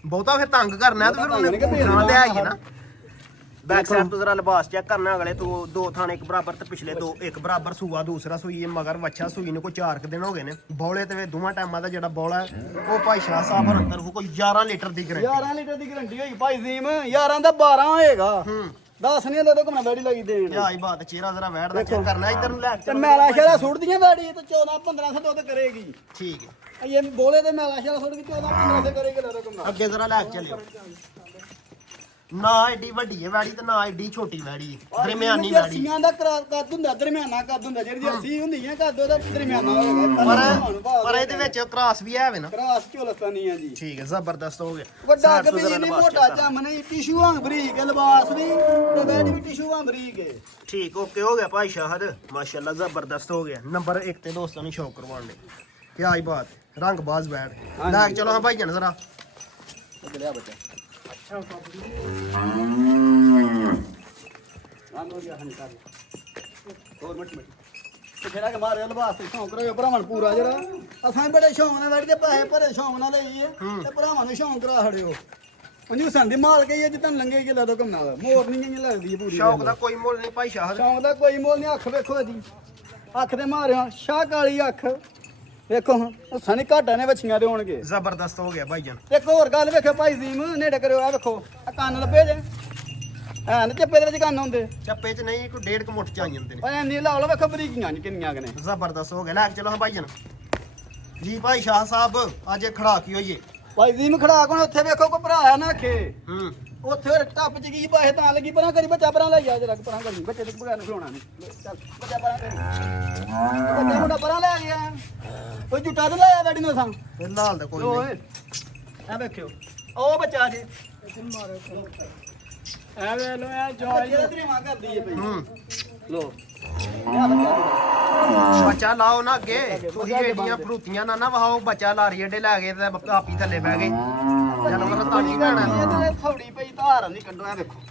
ਬਹੁਤਾ ਫਿਰ ਤੰਗ ਕਰਨਾ ਤੇ ਫਿਰ ਉਹਨੇ ਥਾਂ ਤੇ ਆਈਏ ਨਾ ਬੈਕ ਸਾਈਡ ਤੋਂ ਜ਼ਰਾ ਲਿਬਾਸ ਚੈੱਕ ਕਰਨਾ ਅਗਲੇ ਤੋਂ ਦੋ ਥਾਣੇ ਇੱਕ ਬਰਾਬਰ ਤੇ ਪਿਛਲੇ ਦੋ ਇੱਕ ਬਰਾਬਰ ਸੂਆ ਦੂਸਰਾ ਸੂਈ ਮਗਰ ਵੱਛਾ ਸੂਈ ਨੂੰ ਕੋਈ 4 ਦਿਨ ਹੋ ਗਏ ਨੇ ਬੌਲੇ ਤੇ ਦੋਵਾਂ ਟਾਈਮਾਂ ਦਾ ਜਿਹੜਾ ਬੌਲਾ ਹੈ ਉਹ ਭਾਈ ਸ਼ਾਹ ਸਾਹਿਬ ਹਰ ਤਰਫੋਂ ਕੋਈ 11 ਲੀਟਰ ਦੀ ਗਰੰਟੀ 11 ਲੀਟਰ ਦੀ ਗਾਰੰਟੀ ਹੋਈ ਭਾਈ ਜ਼ੀਮ 11 ਦਾ 12 ਹੋਏਗਾ 10 ਨਹੀਂ ਲੈ ਦੋ ਘੁੰਮਣਾ ਵੈੜੀ ਲੱਗੀ ਦੇਣ ਕਿਆ ਹੀ ਬਾਤ ਚਿਹਰਾ ਜ਼ਰਾ ਵੈੜ ਦਾ ਚੈੱਕ ਕਰਨਾ ਇੱਧਰ ਨੂੰ ਲੈ ਕੇ ਤੇ ਚੱਲੋ। ਮੈਲਾ ਸ਼ੇਰਾ ਸੁੱਟਦੀਆਂ ਵੈੜੀ ਤੇ 14 1500 ਦੁੱਧ ਕਰੇਗੀ ਠੀਕ ਹੈ ਇਹ ਬੋਲੇ ਤੇ ਮੈਲਾ ਸ਼ੇਰਾ ਸੁੱਟ ਕੇ 14 1500 ਕਰੇਗੀ ਲੈ ਦੋ ਘੁੰਮਣਾ ਅੱਗੇ ਜ਼ਰਾ ਲੈ ਕੇ ਚੱਲਿਓ ਨਾ ਐਡੀ ਵੱਡੀ ਹੈ ਵੈੜੀ ਤੇ ਨਾ ਐਡੀ ਛੋਟੀ ਵੈੜੀ ਹੈ ਦਰਮਿਆਨੀ ਵੈੜੀ ਜਰਸੀਆਂ ਦਾ ਕੱਦ ਹੁੰਦਾ ਦਰਮਿਆਨਾ ਕੱਦ ਹੁੰਦਾ ਜਿਹੜੀ ਜਰਸੀ ਹੁੰਦੀ ਹੈ ਕੱਦ ਉਹਦਾ ਦਰਮਿਆਨਾ ਹੋਏਗਾ ਪਰ ਇਹਦੇ ਵਿੱਚ ਕ੍ਰਾਸ ਵੀ ਹੈ ਵੇ ਨਾ ਕਰਾਸ ਝੋਲਸਤਾਨੀ ਆ ਜੀ ਠੀਕ ਹੈ ਜ਼ਬਰਦਸਤ ਹੋ ਗਿਆ ਵੱਡਾ ਸਾਈਡ ਤੋਂ ਕਿ ਜ਼ਰਾ ਨਹੀਂ ਲਿਬਾਸ ਮੋਟਾ check ਜੰਮ ਨਹੀਂ ਟਿਸ਼ੂ ਵਾਂਗ ਬਰੀਕ ਹੈ, ਲਿਬਾਸ ਵੀ ਤੇ ਬੈਡ ਵੀ ਟਿਸ਼ੂ ਵਾਂਗ ਬਰੀਕ ਹੈ ਠੀਕ ਓਕੇ ਹੋ ਗਿਆ ਭਾਈ ਸ਼ਾਹਦ ਮਾਸ਼ਾਅੱਲਾ ਜ਼ਬਰਦਸਤ ਹੋ ਗਿਆ ਨੰਬਰ 1 ਤੇ ਦੋਸਤਾਂ ਨੂੰ ਸ਼ੌਕ ਕਰਵਾਉਣ ਲਈ ਕੀ ਆਈ ਬਾਤ ਰੰਗ ਬਾਜ਼ ਬੈਠ ਲੈ ਕੇ ਚਲੋ ਹਾਂ ਭਾਈ ਜਨ ਜ਼ਰਾ ਲਿਆ ਬੱਚਾ ਆਂਦੋ ਗਿਆ ਹਣ ਕਰ ਹੋਰ ਮਿੰਟ ਤੇ ਜਿਹੜਾ ਕਿ ਮਾਰੇ ਲਿਬਾਸ ਤੇ ਸ਼ੌਂਕ ਰਹੋ ਭਰਾਵਾਂ ਪੂਰਾ ਜਿਹੜਾ ਅਸਾਂ ਬੜੇ ਸ਼ੌਂਕ ਨਾਲ ਬੈਠ ਕੇ ਪੈਸੇ ਭਰੇ ਸ਼ੌਂਕ ਨਾਲ ਲਈਏ ਤੇ ਭਰਾਵਾਂ ਨੂੰ ਸ਼ੌਂਕ ਕਰਾ ਖੜਿਓ ਪੰਜੂ ਸੰਦੀ ਮਾਲ ਗਈ ਜਿੱਦਾਂ ਲੰਗੇ ਕੇ ਲਾ ਦੋ ਕੰਮ ਨਾਲ ਮੋਰ ਨਹੀਂ ਲੱਗਦੀ ਹੈ ਪੂਰੀ ਸ਼ੌਕ ਦਾ ਕੋਈ ਮੁੱਲ ਨਹੀਂ ਭਾਈ ਸ਼ਾਹਦ ਸ਼ੌਂਕ ਦਾ ਕੋਈ ਮੁੱਲ ਨਹੀਂ ਅੱਖ ਵੇਖੋ ਇਹਦੀ ਅੱਖ ਦੇ ਮਾਰਿਓ ਸ਼ਾਹ ਕਾਲੀ ਅੱਖ ਵੇਖੋ ਉਹ ਸਣੀ ਘਾਟਾਂ ਨੇ ਵੱਛੀਆਂ ਦੇ ਹੋਣਗੇ ਜ਼ਬਰਦਸਤ ਹੋ ਗਿਆ ਭਾਈ ਜਨ ਇੱਕ ਹੋਰ ਗੱਲ ਵੇਖੋ ਭਾਈ ਜ਼ੀਮ ਨੇੜੇ ਕਰਿਓ ਆ ਵੇਖੋ ਆ ਕੰਨ ਲੱਭੇ ਜੇ ਐ ਨਾ ਚੱਪੇ ਦੇ ਵਿੱਚ ਕੰਨ ਹੁੰਦੇ ਚੱਪੇ 'ਚ ਨਹੀਂ ਕੋਈ 1.5 ਮੁੱਠ ਚ ਆ ਜਾਂਦੇ ਨੇ ਓਏ ਐਨੀ ਲਾ ਲਓ ਵੇਖੋ ਬਰੀਕੀਆਂ ਨੀ ਕਿੰਨੀਆਂ ਕਨੇ ਜ਼ਬਰਦਸਤ ਹੋ ਗਿਆ ਲੈ ਕੇ ਚਲੋ ਹਾਂ ਭਾਈ ਜਨ ਜੀ ਭਾਈ ਸ਼ਾਹ ਸਾਹਿਬ ਅੱਜ ਇਹ ਖੜਾ ਕੀ ਹੋਈਏ ਭਾਈ ਜ਼ੀਮ ਖੜਾ ਕੋਣ ਉੱਥੇ ਵੇਖੋ ਕੋ ਭਰਾ ਆ ਨਾ ਆਖੇ ਉੱਥੇ ਹੋਰ ਟੱਪ ਚ ਗਈ ਪੈਸੇ ਤਾਂ ਲੱਗੀ ਪਰਾਂ ਕਰੀ ਬੱਚਾ ਪਰਾਂ ਲੈ ਜਾ ਜਰਾ ਪਰਾਂ ਕਰੀ ਬੱਚੇ ਤੇ ਬਗਾਨ ਖਲੋਣਾ ਨਹੀਂ ਚੱਲ ਬੱਚਾ ਪਰਾਂ ਕਰੀ ਬੱਚਾ ਮੁੰਡਾ ਪਰਾਂ ਲੈ ਗਿਆ ਕੋਈ ਝੁੱਟਾ ਤੇ ਲਾਇਆ ਬੈਠੀ ਨੂੰ ਸਾਂ ਫਿਲਹਾਲ ਤਾਂ ਕੋਈ ਨਹੀਂ ਓਏ ਆ ਵੇਖਿਓ ਉਹ ਬੱਚਾ ਜੀ ਐ ਵੇ ਲੋ ਇਹ ਜੋਜ ਜਿਹੜਾ ਧਰੇਵਾ ਕਰਦੀ ਹੈ ਹੂੰ ਲੋ ਬੱਚਾ ਲਾਓ ਨਾ ਅੱਗੇ ਤੁਸੀਂ ਏਡੀਆਂ ਫਰੂਤੀਆਂ ਨਾ ਵਹਾਓ ਬੱਚਾ ਲਾਰੀ ਏਡੇ ਲੈ ਗਏ ਤੇ ਕਾਪੀ ਥੱਲੇ ਬਹਿ ਗਏ ਜਾਨਵਰ ਤਾਂ ਨਹੀਂ ਲੈਣਾ ਥੋੜੀ ਪਈ ਧਾਰ ਨਹੀਂ ਕੱਢੋ ਆ ਵੇਖੋ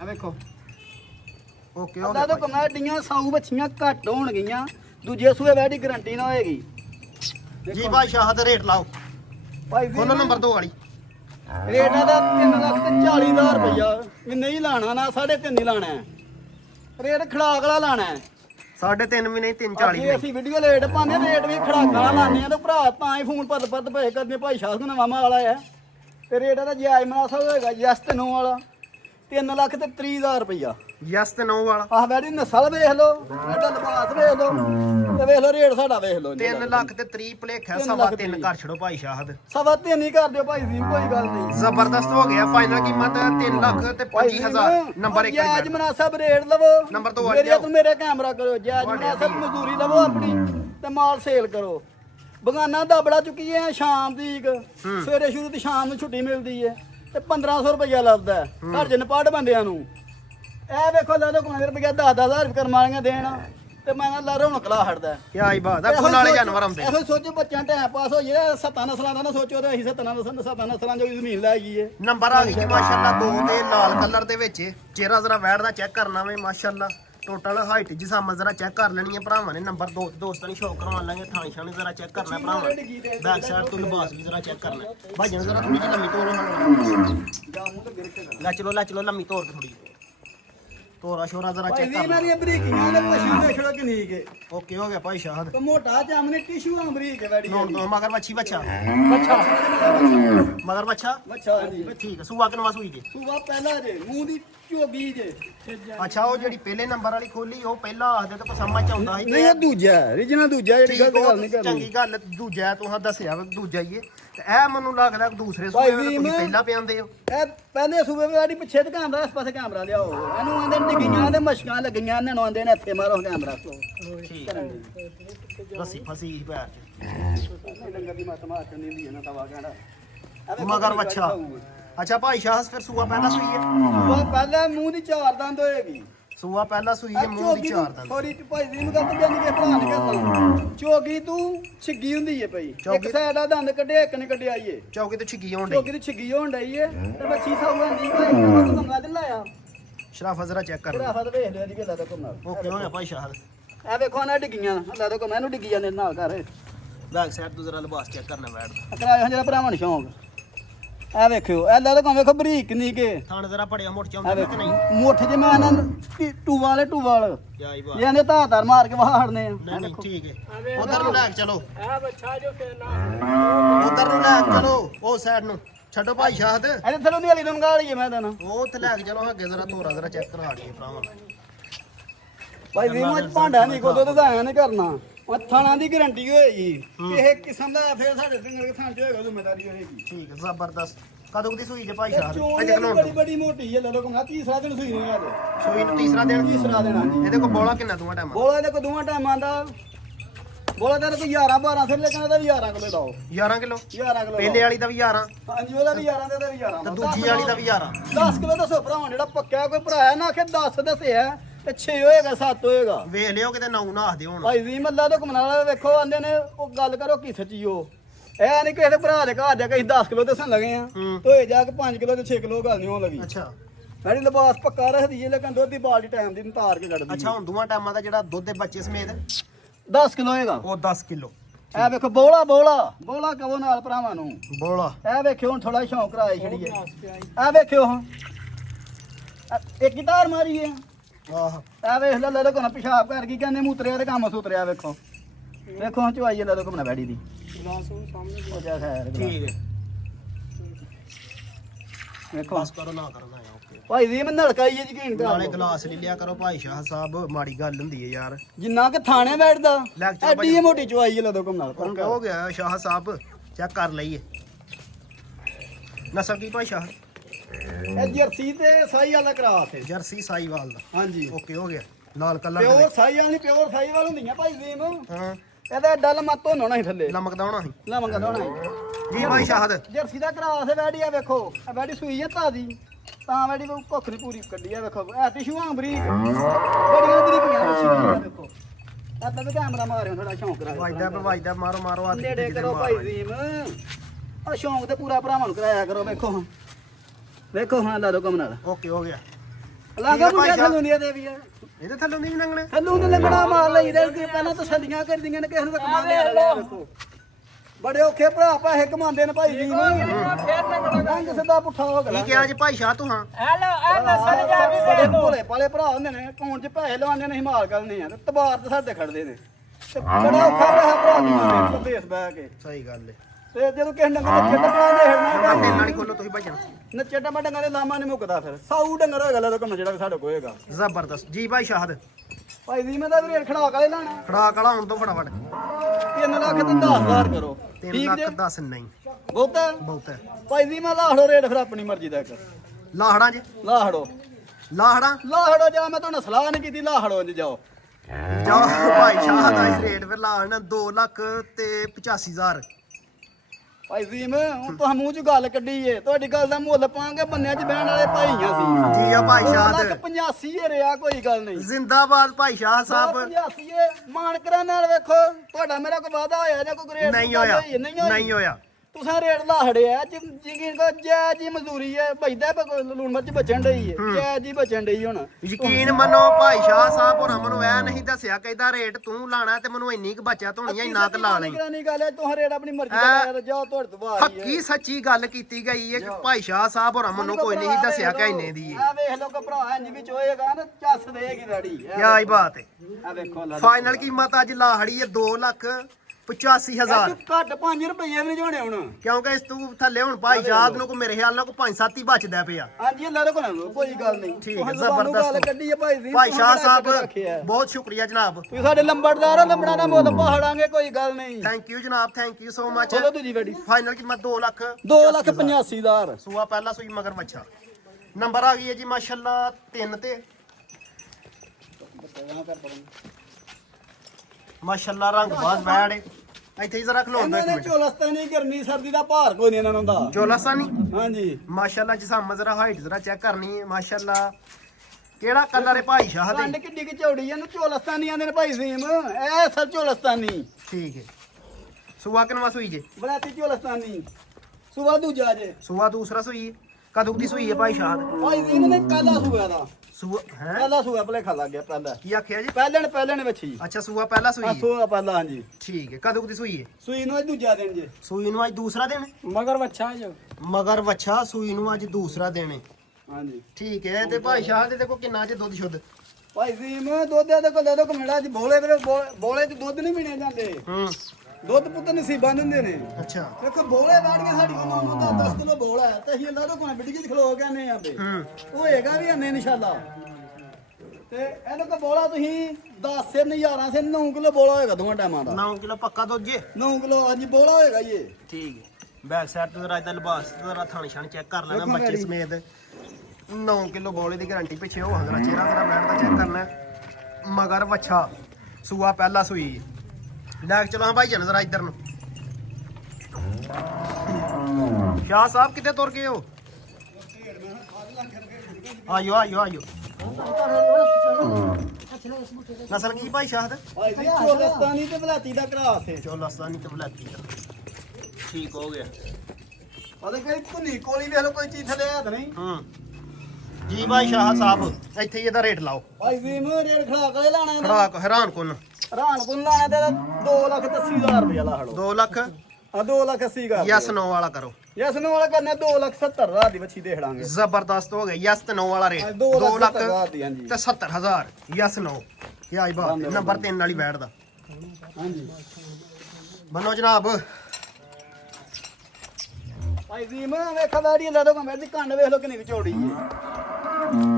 ਆ ਵੇਖੋ ਓਕੇ ਅੱਲਾ ਤੋਂ ਕਮਾਡੀਆਂ ਸਾਊ ਬੱਚੀਆਂ ਘੱਟ ਹੋਣ ਗਈਆਂ ਦੂਜੇ ਸੂਏ ਵੈਡੀ ਗਰੰਟੀ ਨਾ ਹੋਏਗੀ ਜੀ ਭਾਈ ਸ਼ਾਹ ਦਾ ਰੇਟ ਲਾਓ ਭਾਈ ਬੋਲੋ ਨੰਬਰ 2 ਵਾਲੀ ਰੇਟ ਇਹਦਾ 3,40,000 ਰੁਪਇਆ ਵੀ ਨਹੀਂ ਲਾਣਾ ਨਾ 3.5 ਹੀ ਲਾਣਾ ਹੈ। ਰੇਟ ਖੜਾਕ ਵਾਲਾ ਲਾਣਾ ਹੈ। 3.5 ਵੀ ਨਹੀਂ 3.40 ਜੇ ਅਸੀਂ ਵੀਡੀਓ ਲੇਟ ਪਾਉਂਦੇ ਰੇਟ ਵੀ ਖੜਾਕ ਵਾਲਾ ਲਾਉਂਦੇ ਆ ਤੇ ਭਰਾ ਤਾਂ ਹੀ ਫੋਨ ਪੱਤ ਭੇਜ ਕਰਦੇ ਭਾਈ ਸ਼ਾਹ ਨੂੰ ਨਵਾਂ ਵਾਲਾ ਆ ਤੇ ਰੇਟ ਇਹਦਾ ਜਾਇਜ਼ ਮਨਾਸਬ ਹੋਏਗਾ ਜਸ ਤੇ 9 ਵਾਲਾ 3,30,000 ਰੁਪਇਆ ਯਸ ਤੇ 9 ਵਾਲਾ ਆਹ ਵੈਡੀ ਨਸਲ ਵੇਖ ਲਓ ਇਹਦਾ ਲਿਬਾਸ ਵੇਖ ਲਓ ਤੇ ਵੇਖ ਲਓ ਰੇਟ ਸਾਡਾ ਵੇਖ ਲਓ 3 ਲੱਖ ਤੇ 30 ਭਲੇਖਾ ਸਵਾ 3 ਕਰ ਛੜੋ ਭਾਈ ਸ਼ਾਹਦ ਸਵਾ 3 ਹੀ ਕਰ ਦਿਓ ਭਾਈ ਜੀ ਕੋਈ ਗੱਲ ਨਹੀਂ ਜ਼ਬਰਦਸਤ ਹੋ ਗਿਆ ਫਾਈਨਲ ਕੀਮਤ 3 ਲੱਖ ਤੇ 25,000 ਨੰਬਰ 1 ਜਾਇਜ਼ ਮਨਾਸਬ ਰੇਟ ਲਵੋ ਨੰਬਰ ਦੋ ਵਾਲੀ ਮੇਰੇ ਲਿਆਓ। ਤੋਂ ਮੇਰੇ ਕੈਮਰਾ ਕਰੋ ਜਾਇਜ਼ ਮਨਾਸਬ ਮਜ਼ਦੂਰੀ ਲਵੋ ਆਪਣੀ ਤੇ ਮਾਲ ਸੇਲ ਕਰੋ ਬਗਾਨਾ ਦਾਬੜਾ ਚੁੱਕੀ ਹੈ ਸ਼ਾਮ ਦੀ ਸਵੇਰੇ ਸ਼ੁਰੂ ਤੇ ਸ਼ਾਮ ਨੂੰ ਛੁੱਟੀ ਮਿਲਦੀ ਹੈ ਤੇ 1500 ਰੁਪਇਆ ਲੱਭਦਾ ਹੈ ਘਰ ਜਨ ਪੜ ਬੰਦਿਆਂ ਨੂੰ ਇਹ ਵੇਖੋ ਲਾ ਦੋ 5 ਰੁਪਇਆ 10,000 ਕਰਮ ਵਾਲੀਆਂ ਦੇਣ ਤੇ ਮੈਂ ਨਾ ਲਾ ਰੌਣਕ ਲਾ ਹਟਦਾ ਕੀ ਆਈ ਬਾਤ ਆ ਫੁੱਲ ਵਾਲੇ ਜਾਨਵਰ ਆਉਂਦੇ ਇਹੋ ਸੋਚੋ ਬੱਚਿਆਂ ਟਾਈਮ ਪਾਸ ਹੋ ਜੇ 7 ਨਸਲਾਂ ਦਾ ਨਾ ਸੋਚੋ ਤੇ ਅਸੀਂ 7 ਨਸਲਾਂ ਜੋ ਜ਼ਮੀਨ ਲੈ ਗਈਏ ਨੰਬਰ ਆ ਗਈ ਜੀ ਮਾਸ਼ਾਅੱਲਾ 2 ਤੇ ਲਾਲ ਕਲਰ ਦੇ ਵਿੱਚ ਚਿਹਰਾ ਜ਼ਰਾ ਵੈੜ ਦਾ ਚੈੱਕ ਕਰਨਾ ਵੇ ਮਾਸ਼ਾਅੱਲਾ ਟੋਟਲ ਹਾਈਟ ਜਿਸਮ ਜ਼ਰਾ ਚੈੱਕ ਕਰ ਲੈਣੀ ਹੈ ਭਰਾਵਾਂ ਨੇ ਨੰਬਰ 2 ਦੋਸਤਾਂ ਨੂੰ ਸ਼ੌਕ ਕਰਵਾ ਲਾਂਗੇ ਥਾਂ ਸ਼ਾਨ ਜ਼ਰਾ ਚੈੱਕ ਕਰਨਾ ਭਰਾਵਾਂ ਬੈਕ ਸਾਈਡ ਤੋਂ ਲਿਬਾਸ ਵੀ ਜ਼ਰਾ ਚੈੱਕ ਕਰਨਾ ਭਾਜਣ ਜ਼ਰਾ ਥੋੜੀ ਜਿਹੀ ਲੰਮੀ ਤੋਰ ਲੈ ਚਲੋ ਲੰਮੀ ਤੋਰ ਥੋੜੀ ਤੋਰਾ ਸ਼ੋਰਾ ਜ਼ਰਾ ਭਾਈ ਚੈੱਕ ਜੀ ਕਰਨਾ ਮੇਰੀਆਂ ਬਰੀਕੀਆਂ ਦੇ ਪਸ਼ੂ ਦੇਖੋ ਕਿੰਨੀ ਕੇ ਓਕੇ ਹੋ ਗਿਆ ਭਾਈ ਸ਼ਾਹਦ ਤੇ ਮੋਟਾ ਚਾਮਨੇ ਟਿਸ਼ੂ ਬਰੀਕ ਹੈ ਵੈੜੀ ਨੋਟ ਦੋ ਮਗਰ ਮੱਛੀ ਬੱਚਾ ਬੱਚਾ ਮਗਰ ਬੱਚਾ ਬੱਚਾ ਜੀ ਠੀਕ ਹੈ ਸੂਆ ਕਿਨਵਾ ਸੂਈ ਜੀ ਸੂਆ ਪਹਿਲਾ ਜੇ ਮੂੰਹ ਦੀ ਝੋਗੀ ਜੇ ਅੱਛਾ ਉਹ ਜਿਹੜੀ ਪਹਿਲੇ ਨੰਬਰ ਵਾਲੀ ਖੋਲੀ ਉਹ ਪਹਿਲਾਂ ਆਖਦੇ ਤਾਂ ਪਸਮਾ ਚ ਆਉਂਦਾ ਸੀ ਨਹੀਂ ਇਹ ਦੂਜਾ ਰੀਜਨਲ ਦੂਜਾ ਜਿਹੜੀ ਗਲਤ ਗੱਲ ਨਹੀਂ ਕਰਨੀ ਚੰਗੀ ਗੱਲ ਦੂਜਾ ਤੂੰ ਦੱਸਿਆ ਵਾ ਦੂਜਾ ਹੀ ਇਹ ਤੇ ਇਹ ਮੈਨੂੰ ਲੱਗਦਾ ਦੂਸਰੇ ਸੂਬੇ ਵਿੱਚ ਤੁਸੀਂ ਪਹਿਲਾਂ ਪਿਆਉਂਦੇ ਹੋ ਇਹ ਪਹਿਲੇ ਸੂਬੇ ਵਾਲੀ ਪਿੱਛੇ ਤੇ ਕੈਮਰਾ ਇਸ ਪਾਸੇ ਕੈਮਰਾ ਲਿਆਓ ਇਹਨੂੰ ਆਂਦੇ ਡਿੱਗੀਆਂ ਤੇ ਮਸ਼ਕਾਂ ਲੱਗੀਆਂ ਇਹਨਾਂ ਨੂੰ ਆਂਦੇ ਨੇ ਇੱਥੇ ਮਾਰੋ ਕੈਮਰਾ ਠੀਕ ਰੱਸੀ ਫਸੀ ਪੈਰ ਡੰਗਰ ਦੀ ਮਤ ਮਾਰ ਚੰਦੀ ਹੁੰਦੀ ਹੈ ਨਾ ਤਵਾ ਕਹਿੰਦਾ ਚ ਮਗਰ ਬੱਚਾ ਅੱਛਾ ਭਾਈ ਸ਼ਾਹਸ ਫਿਰ ਸੂਆ ਪਹਿਲਾਂ ਸੂਈ ਹੈ ਸੂਆ ਪਹਿਲਾ ਮੂੰਹ ਦੀ ਚਾਰ ਦੰਦ ਹੋਏਗੀ ਸੂਆ ਪਹਿਲਾਂ ਸੂਈ ਹੈ ਮੂੰਹ ਦੀ ਚਾਰ ਦੰਦ ਸੌਰੀ ਭਾਈ ਜੀ ਨੂੰ ਕਹਿੰਦੇ ਜਾਨੀ ਕਿ ਭਰਾ ਨਹੀਂ ਕਰਦਾ ਚੋਗੀ ਤੂੰ ਛਿੱਗੀ ਹੁੰਦੀ ਏ ਪਈ ਇੱਕ ਸਾਈਡ ਆ ਦੰਦ ਕੱਢਿਆ ਇੱਕ ਨੇ ਕੱਢਿਆ ਈ ਏ ਚੌਕੀ ਤੇ ਛਿੱਗੀ ਹੋਣ ਚੋਗੀ ਡਈ ਦੀ ਛਿੱਗੀ ਹੋਣ ਡਈ ਏ ਤੇ ਬੱਚੀ ਸਾਊਗਾ ਨਹੀਂ ਭਾਈ ਉਹ ਮੰਗਾ ਦੇ ਲਾਇਆ ਸ਼ਰਾਫਾ ਜ਼ਰਾ ਚੈੱਕ ਕਰ ਰਾਫਤ ਵੇਖ ਲਿਆ ਦੀ ਵੇਲਾ ਦਾ ਘੁੰਮਣਾ ਓਕੇ ਹੋ ਗਿਆ ਭਾਈ ਸ਼ਾਹਦ ਇਹ ਵੇਖੋ ਨਾ ਡਿੱਗੀਆਂ ਅੱਲਾ ਦਾ ਕੋ ਮੈਨੂੰ ਡਿੱਗੀ ਜਾਂਦੇ ਨਾਲ ਘਰ ਬੈਕ ਸਾਈਡ ਤੋਂ ਜ਼ਰਾ ਲਿਬਾਸ ਚੈੱਕ ਕਰਨਾ ਬੈਠਦਾ ਕਰਾਇਆ ਜਿਹੜਾ ਭਰਾਵਾਂ ਨੂੰ ਸ਼ੌਂਕ ਇਹ ਵੇਖਿਓ ਇਹ ਅੱਲਾ ਦਾ ਕੋ ਵੇਖੋ ਬਰੀਕ ਨਹੀਂ ਕੇ ਥਾਣ ਜ਼ਰਾ ਪੜਿਆ ਮੁੜ ਇਹ ਚਾਉਂਦਾ ਕਿ ਨਹੀਂ ਵੇਖੋ ਮੁੱਠ ਜਿਵੇਂ ਇਹਨਾਂ ਟੂਵਾਲੇ ਟੂਵਾਲ ਕੀ ਆਈ ਬਾਤ ਇਹਨੇ ਧਾਰ ਮਾਰ ਕੇ ਵਹਾੜਨੇ ਆ ਨਹੀਂ ਨਹੀਂ ਠੀਕ ਹੈ ਉਧਰ ਨੂੰ ਲੈ ਕੇ ਚਲੋ ਇਹ ਬੱਚਾ ਜੋ ਫੇਰਨਾ ਉਧਰ ਨੂੰ ਲੈ ਕੇ ਚਲੋ ਉਹ ਸਾਈਡ ਨੂੰ ਛੱਡੋ ਭਾਈ ਸ਼ਾਹਦ ਇਹਦੇ ਥੱਲੋਂ ਦੀ ਹਲੀ ਨੂੰ ਮੰਗਾ ਲਈਏ ਮੈਂ ਤਾਂ ਨਾ ਉਹ ਉੱਥੇ ਲੈ ਕੇ ਚਲੋ ਅੱਗੇ ਜ਼ਰਾ ਤੋਰਾ ਜ਼ਰਾ ਚੈੱਕ ਕਰਾ ਲਈਏ ਭਰਾਵਾਂ ਭਾਈ ਵੀ ਮੈਂ ਭਾਂਡਾ ਨਹੀਂ ਕੋ ਦੁੱਧ ਦਾ ਨਹੀਂ ਕਰਨਾ ਉਹ ਥਾਣਾ ਦੀ ਗਾਰੰਟੀ ਹੋਏਗੀ ਕਿਸੇ ਕਿਸਮ ਦਾ ਫਿਰ ਸਾਡੇ ਡੰਗਰ ਥਾਂ ਚ ਹੋਏਗਾ ਜ਼ਿੰਮੇਵਾਰੀ ਹੋਏਗੀ ਠੀਕ ਹੈ ਜ਼ਬਰਦਸਤ ਕਦੋਂ ਦੀ ਸੂਈ ਜੇ ਭਾਈ ਇਹ ਸਾਹਿਬ ਚੋਣ ਅਜੇ ਜਿਹੜੀ ਕਲੋਂ ਬੜੀ ਬੜੀ ਮੋਟੀ ਹੈ ਲੈ ਲੋ ਕਮਾ ਤੀਸਰਾ ਦਿਨ ਸੂਈ ਨਹੀਂ ਆਦੇ ਸੂਈ ਨੂੰ ਤੀਸਰਾ ਦਿਨ ਤੀਸਰਾ ਦਿਨ ਹਾਂਜੀ ਇਹਦੇ ਕੋਲ ਬੋਲਾ ਕਿੰਨਾ ਦੂਆ ਟਾਈਮ ਬੋਲਾ ਦੇ ਕੋ ਦੋਵਾਂ ਟਾਈਮਾਂ ਦਾ ਬੋਲਾ ਦਾ ਕੋਈ 11 12 ਫਿਰ ਲੇਕਿਨ ਇਹਦਾ ਵੀ 11 ਕਿਲੋ ਲਾਓ 11 ਕਿਲੋ 11 ਕਿਲੋ ਪਹਿਲੇ ਵਾਲੀ ਦਾ ਵੀ 11 ਹਾਂਜੀ ਉਹਦਾ ਵੀ 11 ਤੇ ਇਹਦਾ ਵੀ 11 ਤੇ ਦੂਜੀ ਵਾਲੀ ਦਾ ਵੀ 11 10 ਕਿਲੋ ਦੱਸੋ ਭਰਾਵਾਂ ਜਿਹੜਾ ਪੱਕਾ ਕੋਈ ਭਰਾ ਹੈ ਨਾ ਆਖੇ 10 ਦੱਸਿਆ ਤੇ 6 ਹੋਏਗਾ 7 ਹੋਏਗਾ ਵੇਖ ਲਿਓ ਕਿਤੇ ਨੌ ਨਾ ਆਖਦੇ ਹੁਣ ਭਾਈ ਵੀ ਮੱਲਾ ਤੋਂ ਕਮਨਾਲਾ ਵੇਖੋ ਆਂਦੇ ਨੇ ਉਹ ਗੱਲ ਕਰੋ ਕੀ ਸੱਚੀ ਉਹ ਇਹ ਨਹੀਂ ਕਿਸੇ ਦੇ ਭਰਾ ਦੇ ਘਰ ਜਾ ਕੇ ਅਸੀਂ 10 ਕਿਲੋ ਦੱਸਣ ਲੱਗੇ ਆ ਧੋਏ ਜਾ ਕੇ 5 ਕਿਲੋ ਤੇ 6 ਕਿਲੋ ਗੱਲ ਨਹੀਂ ਹੋਣ ਲੱਗੀ ਅੱਛਾ ਸਾਡੀ ਲਿਬਾਸ ਪੱਕਾ ਰੱਖਦੀ ਜੇ ਲੇਕਿਨ ਦੁੱਧ ਦੀ ਬਾਲਟੀ ਟਾਈਮ ਦੀ ਤਾਰ ਕੇ ਕੱਢਦੀ ਅੱਛਾ ਹੁਣ ਦੂਆ ਟਾਈਮਾਂ ਦਾ ਜਿਹੜਾ ਦੁੱਧ ਦੇ ਬੱਚੇ ਸਮੇਤ 10 ਕਿਲੋ ਹੋਏਗਾ ਉਹ 10 ਕਿਲੋ ਇਹ ਵੇਖੋ ਬੋਲਾ ਕਵੋ ਨਾਲ ਭਰਾਵਾਂ ਨੂੰ ਬੋਲਾ ਇਹ ਵੇਖਿਓ ਹੁਣ ਥੋੜਾ ਸ਼ੌਂਕ ਕਰਾਏ ਛੜੀਏ ਇਹ ਵੇਖਿਓ ਹੁਣ ਇੱਕ ਹੀ ਤਾਰ ਮਾਰੀ ਹੈ ਆਹ ਇਹ ਵੇਖ ਲੈ ਲੈ ਕੋਨਾ ਪਿਸ਼ਾਬ ਕਰ ਗਈ ਕਹਿੰਦੇ ਮੂਤਰਿਆ ਤੇ ਕੰਮ ਸੁਤਰਿਆ ਵੇਖੋ ਵੇਖੋ ਹੁਣ ਚਵਾਈ ਲੈ ਲੋ ਘੁੰਮਣਾ ਬੈੜੀ ਦੀ ਗਲਾਸ ਉਹ ਸਾਹਮਣੇ ਹੋ ਜਾ ਖੈਰ ਠੀਕ ਹੈ ਵੇਖੋ ਬਸ ਕਰੋ ਨਾ ਕਰੋ ਨਾ ਓਕੇ ਭਾਈ ਜੀ ਮੈਂ ਨਲਕਾ ਹੀ ਯਕੀਨ ਕਰ ਨਾਲੇ ਲਓ। ਗਲਾਸ ਨਹੀਂ ਲਿਆ ਕਰੋ ਭਾਈ ਸ਼ਾਹ ਸਾਹਿਬ ਮਾੜੀ ਗੱਲ ਹੁੰਦੀ ਹੈ ਯਾਰ ਜਿੰਨਾ ਕਿ ਥਾਣੇ ਬੈਠਦਾ ਲੈ ਕੇ ਚਲੋ ਐਡੀ ਮੋਟੀ ਚਵਾਈ ਲੈ ਦੋ ਘੁੰਮਣਾ ਓਕੇ ਹੋ ਗਿਆ ਸ਼ਾਹ ਸਾਹਿਬ ਚੈੱਕ ਕਰ ਲਈਏ ਨਸਲ ਕੀ ਭਾਈ ਸ਼ਾਹ ਇਹ ਜਰਸੀ ਤੇ ਸਾਈ ਵਾਲਾ ਕਰਾਸ ਹੈ ਜਰਸੀ ਸਾਈਵਾਲ ਦਾ ਹਾਂਜੀ ਓਕੇ ਹੋ ਗਿਆ ਲਾਲ ਕਲਰ ਦੇ ਪਿਓਰ ਵਿੱਚ ਸਾਈ ਵਾਲੀ ਪਿਓਰ ਸਾਈ ਵਾਲ ਹੁੰਦੀਆਂ ਭਾਈ ਜੀ ਨੂੰ ਹਾਂ ਇਹਦਾ ਡਲ ਮੱਤ ਹੋਣਾ ਨਹੀਂ ਥੱਲੇ ਲਮਕਦਾ ਹੋਣਾ ਸੀ ਲਮੰਗਾ ਦੋਣਾ ਜੀ ਭਾਈ ਸ਼ਾਹਦ ਜਰਸੀ ਦਾ ਕਰਾਸ ਹੈ ਵੈੜੀ ਆ ਵੇਖੋ ਆ ਵੈੜੀ ਸੂਈ ਆ ਤਾਜੀ ਤਾਂ ਵੈੜੀ ਕੋ ਕੁੱਖ ਨਹੀਂ ਪੂਰੀ ਕੱਢੀ ਆ ਵੇਖੋ ਐ ਟਿਸ਼ੂ ਆਂ ਬਰੀਕ ਬੜੀਆਂ ਬਰੀਕੀਆਂ ਮੱਛੀਆਂ ਵੇਖੋ ਅੱਤਾ ਵੀ ਕੈਮਰਾ ਮਾਰਿਓ ਥੋੜਾ ਸ਼ੌਂਕ ਰੱਖ ਵਜਦਾ ਮਾਰੋ ਮਾਰੋ ਆ ਨੇੜੇ ਕਰੋ ਭਾਈ ਜ਼ੀਮ ਆ ਸ਼ੌਂਕ ਤੇ ਪੂਰਾ ਭਰਾਵਾਂ ਨੂੰ ਕਰਾਇਆ ਕਰੋ ਵੇਖੋ ਹਾਂ ਵੇਖੋ ਹਾਂ ਲਾ ਦੋ ਕਮ ਨਾਲ ਓਕੇ ਹੋ ਗਿਆ ਲਾਗਾ ਮੁੰਡਿਆ ਥੱਲੋਂ ਦੀਆਂ ਦੇ ਵੀ ਆ ਇਹਦੇ ਥੱਲੋਂ ਨਹੀਂ ਲੰਘਣੇ ਥੱਲੋਂ ਤੇ ਲੰਗੜਾ ਮਾਰ ਲਈਦੇ ਕਿ ਪਹਿਲਾਂ ਤਸੱਲੀਆਂ ਕਰਦੀਆਂ ਨੇ ਕਿਸੇ ਨੂੰ ਤਾਂ ਕਮਾਉਂਦੇ ਆ ਵੇਖੋ ਬੜੇ ਔਖੇ ਭਰਾ ਪੈਸੇ ਕਮਾਉਂਦੇ ਨੇ ਭਾਈ ਜੀ ਰੰਗ ਸਿੱਧਾ ਪੁੱਠਾ ਹੋ ਗਿਆ ਕੀ ਕਿਹਾ ਜੀ ਭਾਈ ਸ਼ਾਹ ਤੂੰ ਹਾਂ ਹੈਲੋ ਆ ਨਸਲ ਜਾ ਵੀ ਬੜੇ ਭੋਲੇ ਪਾਲੇ ਭਰਾ ਹੁੰਦੇ ਨੇ ਅਕਾਊਂਟ 'ਚ ਪੈਸੇ ਲਵਾਉਂਦੇ ਨੇ ਹਿਮਾਲ ਕਰਨੇ ਆ ਤੇ ਤਬਾਰ ਤੇ ਸਾਡੇ ਖੜਦੇ ਨੇ ਤੇ ਬੜਾ ਔਖਾ ਪੈਸਾ ਭਰਾ ਕਮਾਉਂਦੇ ਨੇ ਬੇਸ ਬਹਿ ਕੇ ਸਹੀ ਗੱਲ ਏ ਤੇ ਜਦੋਂ ਕਿਸੇ ਡੰਗਰ ਨੱਚੇ ਟੱਪਣਾ ਦੇਖਣਾ ਤੇਲ ਨਾਲ ਹੀ ਖੋਲੋ ਤੁਸੀਂ ਭਜਨ ਨੱਚੇ ਟੱਪਾ ਡੰਗਰ ਦੇ ਲਾਮਾ ਨਹੀਂ ਮੁੱਕਦਾ ਫਿਰ ਸਾਊ ਡੰਗਰ ਹੋਏਗਾ ਲੈ ਕੰਮ ਜਿਹੜਾ ਸਾਡੇ ਕੋਲ ਹੋਏਗਾ ਜ਼ਬਰਦਸਤ ਜੀ ਭਾਈ ਸ਼ਾਹਦ ਭਾਈ ਜੀ ਮੈਂ ਤਾਂ ਵੀ ਰੇਟ ਖੜਾ ਕਾਲੇ ਲਾਣਾ ਖੜਾਕ ਵਾਲਾ ਹੁਣ ਤੋਂ ਫਟਾਫਟ 3 ਲੱਖ ਤੇ 10000 ਕਰੋ 3 ਠੀਕ ਲੱਖ ਜੇ 10 ਨਹੀਂ ਬਹੁਤਾ ਬਹੁਤ ਹੈ ਭਾਈ ਜੀ ਮੈਂ ਲਾਹੜੋ ਰੇਟ ਫਿਰ ਆਪਣੀ ਮਰਜ਼ੀ ਦਾ ਇੱਕ ਲਾਹੜਾਂ ਜੀ ਲਾਹੜੋ ਲਾਹੜਾਂ ਜਾ ਮੈਂ ਤੁਹਾਨੂੰ ਸਲਾਹ ਨਹੀਂ ਕੀਤੀ ਲਾਹੜੋ ਇੰਜ ਜਾਓ ਜਾ ਭਾਈ ਸ਼ਾਹ ਦਾ ਹੀ ਰੇਟ ਫਿਰ ਲਾਹੜਾਂ 2 ਲੱਖ ਤੇ 85000 ਭਾਈ ਜੀ ਮੈਂ ਹੁਣ ਤਾਂ ਮੂੰਹ 'ਚ ਗੱਲ ਕੱਢੀ ਏ ਤੁਹਾਡੀ ਗੱਲ ਦਾ ਮੁੱਲ ਪਾਵਾਂਗੇ ਬੰਨਿਆਂ 'ਚ ਬਹਿਣ ਵਾਲੇ ਭਾਈਆਂ ਸੀ ਜੀ ਆ ਭਾਈ ਸ਼ਾਹ 85 ਏ ਰਿਆ ਕੋਈ ਗੱਲ ਨਹੀਂ ਜ਼ਿੰਦਾਬਾਦ ਭਾਈ ਸ਼ਾਹ ਸਾਹਿਬ 85 ਏ ਮਾਨਕਰਾਂ ਨਾਲ ਵੇਖੋ ਤੁਹਾਡਾ ਮੇਰਾ ਕੋਈ ਵਾਅਦਾ ਹੋਇਆ ਜਾਂ ਕੋਈ ਰੇਟ ਨਹੀਂ ਹੋਇਆ ਤੁਸੀਂ ਰੇਟ ਲਾਹੜਿਆ ਯਕੀਨ ਕੋ ਜੈ ਜੀ ਮਜ਼ਦੂਰੀ ਹੈ ਭਜਦਾ ਲੂਣ ਮਿਰਚ ਬਚਣ ਡਈ ਹੈ ਜੈ ਜੀ ਬਚਣ ਡਈ ਹੁਣ ਯਕੀਨ ਮੰਨੋ ਭਾਈ ਸ਼ਾਹ ਸਾਹਿਬ ਹੋਰਾਂ ਮੈਨੂੰ ਐ ਨਹੀਂ ਦੱਸਿਆ ਕਹਿੰਦਾ ਰੇਟ ਤੂੰ ਲਾਣਾ ਤੇ ਮੈਨੂੰ ਇੰਨੀ ਕੁ ਬਚਿਆ ਧੋਣੀ ਇੰਨਾ ਕੁ ਲਾ ਲਈ ਨਹੀਂ ਗੱਲ ਹੈ ਤੁਸੀਂ ਰੇਟ ਆਪਣੀ ਮਰਜ਼ੀ ਦਾ ਲਾਇਆ ਜਾਓ ਤੁਹਾਡੇ ਤੋਂ ਬਾਹਰ ਹੀ ਹੱਕੀ ਸੱਚੀ ਗੱਲ ਕੀਤੀ ਗਈ ਹੈ ਕਿ ਭਾਈ ਸ਼ਾਹ ਸਾਹਿਬ ਹੋਰਾਂ ਮੈਨੂੰ ਕੋਈ ਨਹੀਂ ਦੱਸਿਆ ਕਿ ਇੰਨੇ ਦੀ ਹੈ ਆ ਵੇਖ ਲੋ ਕਿ ਭਰਾ ਇੰਜ ਵਿੱਚ ਹੋਏਗਾ ਨਾ ਚੱਸ ਦੇਗੀ ਰੜੀ ਕਿਆ ਹੀ ਬਾਤ ਹੈ ਆ ਵੇਖੋ ਲਾ ਫਾਈਨਲ ਕੀਮਤ ਅੱਜ ਲਾਹੜੀ ਹੈ 2,85,000 ਘੱਟ 5 ਰੁਪਏ ਵੀ ਨਹੀਂ ਜੋਣੇ ਹੁਣ ਕਿਉਂਕਿ ਇਸ ਤੋਂ ਥੱਲੇ ਹੁਣ ਭਾਈ ਸ਼ਾਹ ਨੂੰ ਕੋ ਮੇਰੇ ਖਿਆਲ ਨਾਲ ਕੋ 5-7 ਹੀ ਬਚਦਾ ਪਿਆ ਹਾਂਜੀ ਲੈ ਲੋ ਕੋਈ ਗੱਲ ਨਹੀਂ ਠੀਕ ਹੈ, ਤੁਸੀਂ ਜ਼ਬਰਦਸਤ ਗੱਲ ਜ਼ਬਰਦਸਤ। ਕੱਢੀ ਹੈ ਭਾਈ ਜੀ ਭਾਈ ਸ਼ਾਹ ਤੁਸੀਂ ਸਾਹਿਬ ਰੱਖਿਆ। ਬਹੁਤ ਸ਼ੁਕਰੀਆ ਜਨਾਬ ਤੁਸੀਂ ਸਾਡੇ ਲੰਬੜਦਾਰ ਹੋ ਲੰਬੜਾ ਦਾ ਮੁੱਲ ਪਹਾੜਾਂਗੇ ਕੋਈ ਗੱਲ ਨਹੀਂ ਥੈਂਕ ਯੂ ਜਨਾਬ ਥੈਂਕ ਯੂ ਸੋ ਮਚ ਚਲੋ ਦੂਜੀ ਬੈਠੀ ਫਾਈਨਲ ਕੀਮਤ 2,85,000 2,85,000 ਸੂਆ ਪਹਿਲਾ ਸੂਈ ਮਗਰ ਮੱਛਾ ਨੰਬਰ ਆ ਗਈ ਹੈ ਜੀ ਮਾਸ਼ਾਅੱਲਾ 3 ਤੇ ਮਾਸ਼ਾਅੱਲਾ ਰੰਗ ਬਾਜ਼ ਬੈੜ ਇੱਥੇ ਹੀ ਜ਼ਰਾ ਖਲੋਣ ਦੋ ਇਹਨਾਂ ਇੱਕ ਨੇ ਮਿੰਟ ਝੋਲਸਤਾਨੀ ਗਰਮੀ ਸਰਦੀ ਦਾ ਭਾਰ ਕੋਈ ਨਹੀਂ ਇਹਨਾਂ ਦਾ ਚੋਲਾਸਾਨੀ ਹਾਂਜੀ ਮਾਸ਼ਾਅੱਲਾ ਜਿਸਮ ਜ਼ਰਾ ਹਾਈਟ ਜ਼ਰਾ ਚੈੱਕ ਕਰਨੀ ਹੈ ਮਾਸ਼ਾਅੱਲਾ ਕਿਹੜਾ ਕਲਰ ਹੈ ਭਾਈ ਸ਼ਾਹ ਕੰਡ ਦੇ ਕਿੱਡੀ ਕਿ ਚੌੜੀ ਇਹਨੂੰ ਝੋਲਸਤਾਨੀ ਆਂਦੇ ਨੇ ਭਾਈ ਜ਼ੀਮ ਇਹ ਸਰ ਝੋਲਸਤਾਨੀ ਠੀਕ ਹੈ ਸੂਆ ਕਿਨਵਾ ਸੂਈ ਜੇ ਬਲਾਤੀ ਝੋਲਸਤਾਨੀ ਸੁਬਾ ਦੂਜਾ ਜੇ ਸੂਆ ਦੂਸਰਾ ਸੂਈ ਕਦੋਂ ਦੀ ਸੂਈ ਹੈ ਭਾਈ ਸ਼ਾਹ ਦੇ ਭਾਈ ਜ਼ੀਮ ਨੇ ਕਾਲਾ ਸੂਆ ਦਾ ਸੂਆ ਹੈ ਕਾਲਾ ਸੂਆ ਭਲੇਖਾ ਲੱਗ ਗਿਆ ਪਹਿਲਾਂ ਕੀ ਆਖਿਆ ਜੀ ਪਹਿਲੇ ਨੇ ਬੱਚੀ ਅੱਛਾ ਸੂਆ ਪਹਿਲਾ ਸੂਈ ਆ ਹੈ ਸੂਆ ਪਹਿਲਾਂ ਹਾਂਜੀ ਠੀਕ ਹੈ ਕਦੋਂ ਦੀ ਸੂਈ ਹੈ ਸੂਈ ਨੂੰ ਅੱਜ ਦੂਜਾ ਦਿਨ ਜੇ ਸੂਈ ਨੂੰ ਅੱਜ ਦੂਸਰਾ ਦਿਨ ਹੈ ਮਗਰ ਬੱਚਾ ਜੋ ਮਗਰ ਵੱਛਾ ਸੂਈ ਨੂੰ ਅੱਜ ਦੂਸਰਾ ਦਿਨ ਹੈ ਹਾਂਜੀ ਠੀਕ ਹੈ ਤੇ ਭਾਈ ਸ਼ਾਹ ਦੇ ਦੇਖੋ ਕਿੰਨਾ ਚ ਦੁੱਧ ਸ਼ੁੱਧ ਭਾਈ ਜ਼ੀਮ ਦੁੱਧ ਦੇ ਕੋਲ ਲੈ ਦੋ ਕਮੇੜਾ ਚ ਬੋਲੇ ਚ ਦੁੱਧ ਨਹੀਂ ਮਿਣੇ ਜਾਂਦੇ ਹੂੰ ਦੁੱਧ ਪੁੱਤ ਨਸੀਬਾਂ ਦਿੰਦੇ ਨੇ ਅੱਛਾ ਦੇਖੋ ਬੋਲੇ ਬੈਠ ਕੇ ਸਾਡੀ ਕੋਲ ਨੂੰ 10 ਕਿਲੋ ਬੋਲਾ ਹੈ ਤੇ ਅਸੀਂ ਅੱਲਾ ਤੋਂ ਕੋਲ ਬਿੱਡੀ ਚ ਖਲੋ ਕੇ ਆਨੇ ਆਂਦੇ ਹੂੰ ਹੋਏਗਾ ਵੀ ਆਨੇ ਇਨਸ਼ਾਅੱਲਾ ਤੇ ਇਹਦੇ ਕੋ ਬੋਲਾ ਤੁਸੀਂ 10 ਸੇ 11 ਸੇ 9 ਕਿਲੋ ਬੋਲਾ ਹੋਏਗਾ ਦੋਵਾਂ ਟਾਈਮਾਂ ਦਾ 9 ਕਿਲੋ ਪੱਕਾ ਦੁੱਧ ਜੇ 9 ਕਿਲੋ ਅੱਜ ਬੋਲਾ ਹੋਏਗਾ ਇਹ ਠੀਕ ਹੈ ਬੈਕ ਸਾਈਡ ਤੋਂ ਰਾਜ ਦਾ ਲਿਬਾਸ ਤੇ ਜ਼ਰਾ ਥਾਣ ਛਣ ਚੈੱਕ ਕਰ ਲੈਣਾ ਦੇਖੋ ਬੱਚੇ ਮੇਰੀ। ਸਮੇਤ 9 ਕਿਲੋ ਬੋਲੇ ਦੀ ਗਾਰੰਟੀ ਪਿੱਛੇ ਉਹ ਹਜ਼ਰਾ ਚਿਹਰਾ ਜ਼ਰਾ ਬੈਠ ਦਾ ਚੈੱਕ ਕਰਨਾ ਮਗਰ ਵੱਛਾ ਸੂਆ ਪਹਿਲਾ ਸੂਈ ਲੈ ਕੇ ਚਲੋ ਹਾਂ ਭਾਈ ਜਨ ਜ਼ਰਾ ਇੱਧਰ ਨੂੰ ਸ਼ਾਹ ਸਾਹਿਬ ਕਿੱਥੇ ਤੁਰ ਗਏ ਹੋ ਆਇਓ ਆਇਓ ਆਇਓ ਨਸਲ ਕੀ ਭਾਈ ਸ਼ਾਹ ਦਾ ਭਾਈ ਜੀ ਚੋਲਸਤਾਨੀ ਤੇ ਬਲਾਤੀ ਦਾ ਕਰਾਸ ਹੈ ਚੋਲਾਸਤਾਨੀ ਤੇ ਬਲਾਤੀ ਦਾ ਠੀਕ ਹੋ ਗਿਆ ਉਹਦੇ ਕੋਈ ਧੁਨੀ ਕੋਲੀ ਵੇਖ ਲਓ ਕੋਈ ਚੀਜ਼ ਥੱਲੇ ਆ ਤਾਂ ਨਹੀਂ ਹੂੰ ਜੀ ਭਾਈ ਸ਼ਾਹ ਸਾਹਿਬ ਇੱਥੇ ਹੀ ਇਹਦਾ ਰੇਟ ਲਾਓ ਭਾਈ ਜੀ ਮੈਂ ਰੇਟ ਖੜਾ ਕੇ ਲਾਣਾ ਇਹਦਾ ਖੜਾ ਹੈਰਾਨ ਕੋਨ ਹੈਰਾਨ ਕੋਲ ਲਾਣਾ ਤੇ 2,80,000 ਰੁਪਇਆ ਲਾ ਹੜੋ 2 ਲੱਖ ਆ 2,80,000 ਯਸ 9 ਵਾਲਾ ਕਰੋ ਯਸ ਨੂੰ ਵਾਲਾ ਕਰਨਾ 2,70,000 ਦੀ ਵੱਛੀ ਦੇਖ ਲਾਂਗੇ ਜ਼ਬਰਦਸਤ ਹੋ ਗਿਆ ਯਸ ਤੇ 9 ਵਾਲਾ ਰੇਟ 2 ਲੱਖ 2,70,000 ਦੀ ਹਾਂਜੀ ਤੇ 70000 ਯਸ 9 ਕੀ ਆਈ ਬਾਤ ਹੈ। ਨੰਬਰ 3 ਵਾਲੀ ਬੈਠ ਦਾ ਹਾਂਜੀ ਬੰਨੋ ਜਨਾਬ ਭਾਈ ਜੀ ਮੈਂ ਵੇਖਾ ਵਾੜੀ ਲੈ ਦੋ ਮੈਂ ਦੀ ਕੰਨ ਵੇਖ ਲਓ ਕਿੰਨੀ ਕੁ ਚੌੜੀ ਹੈ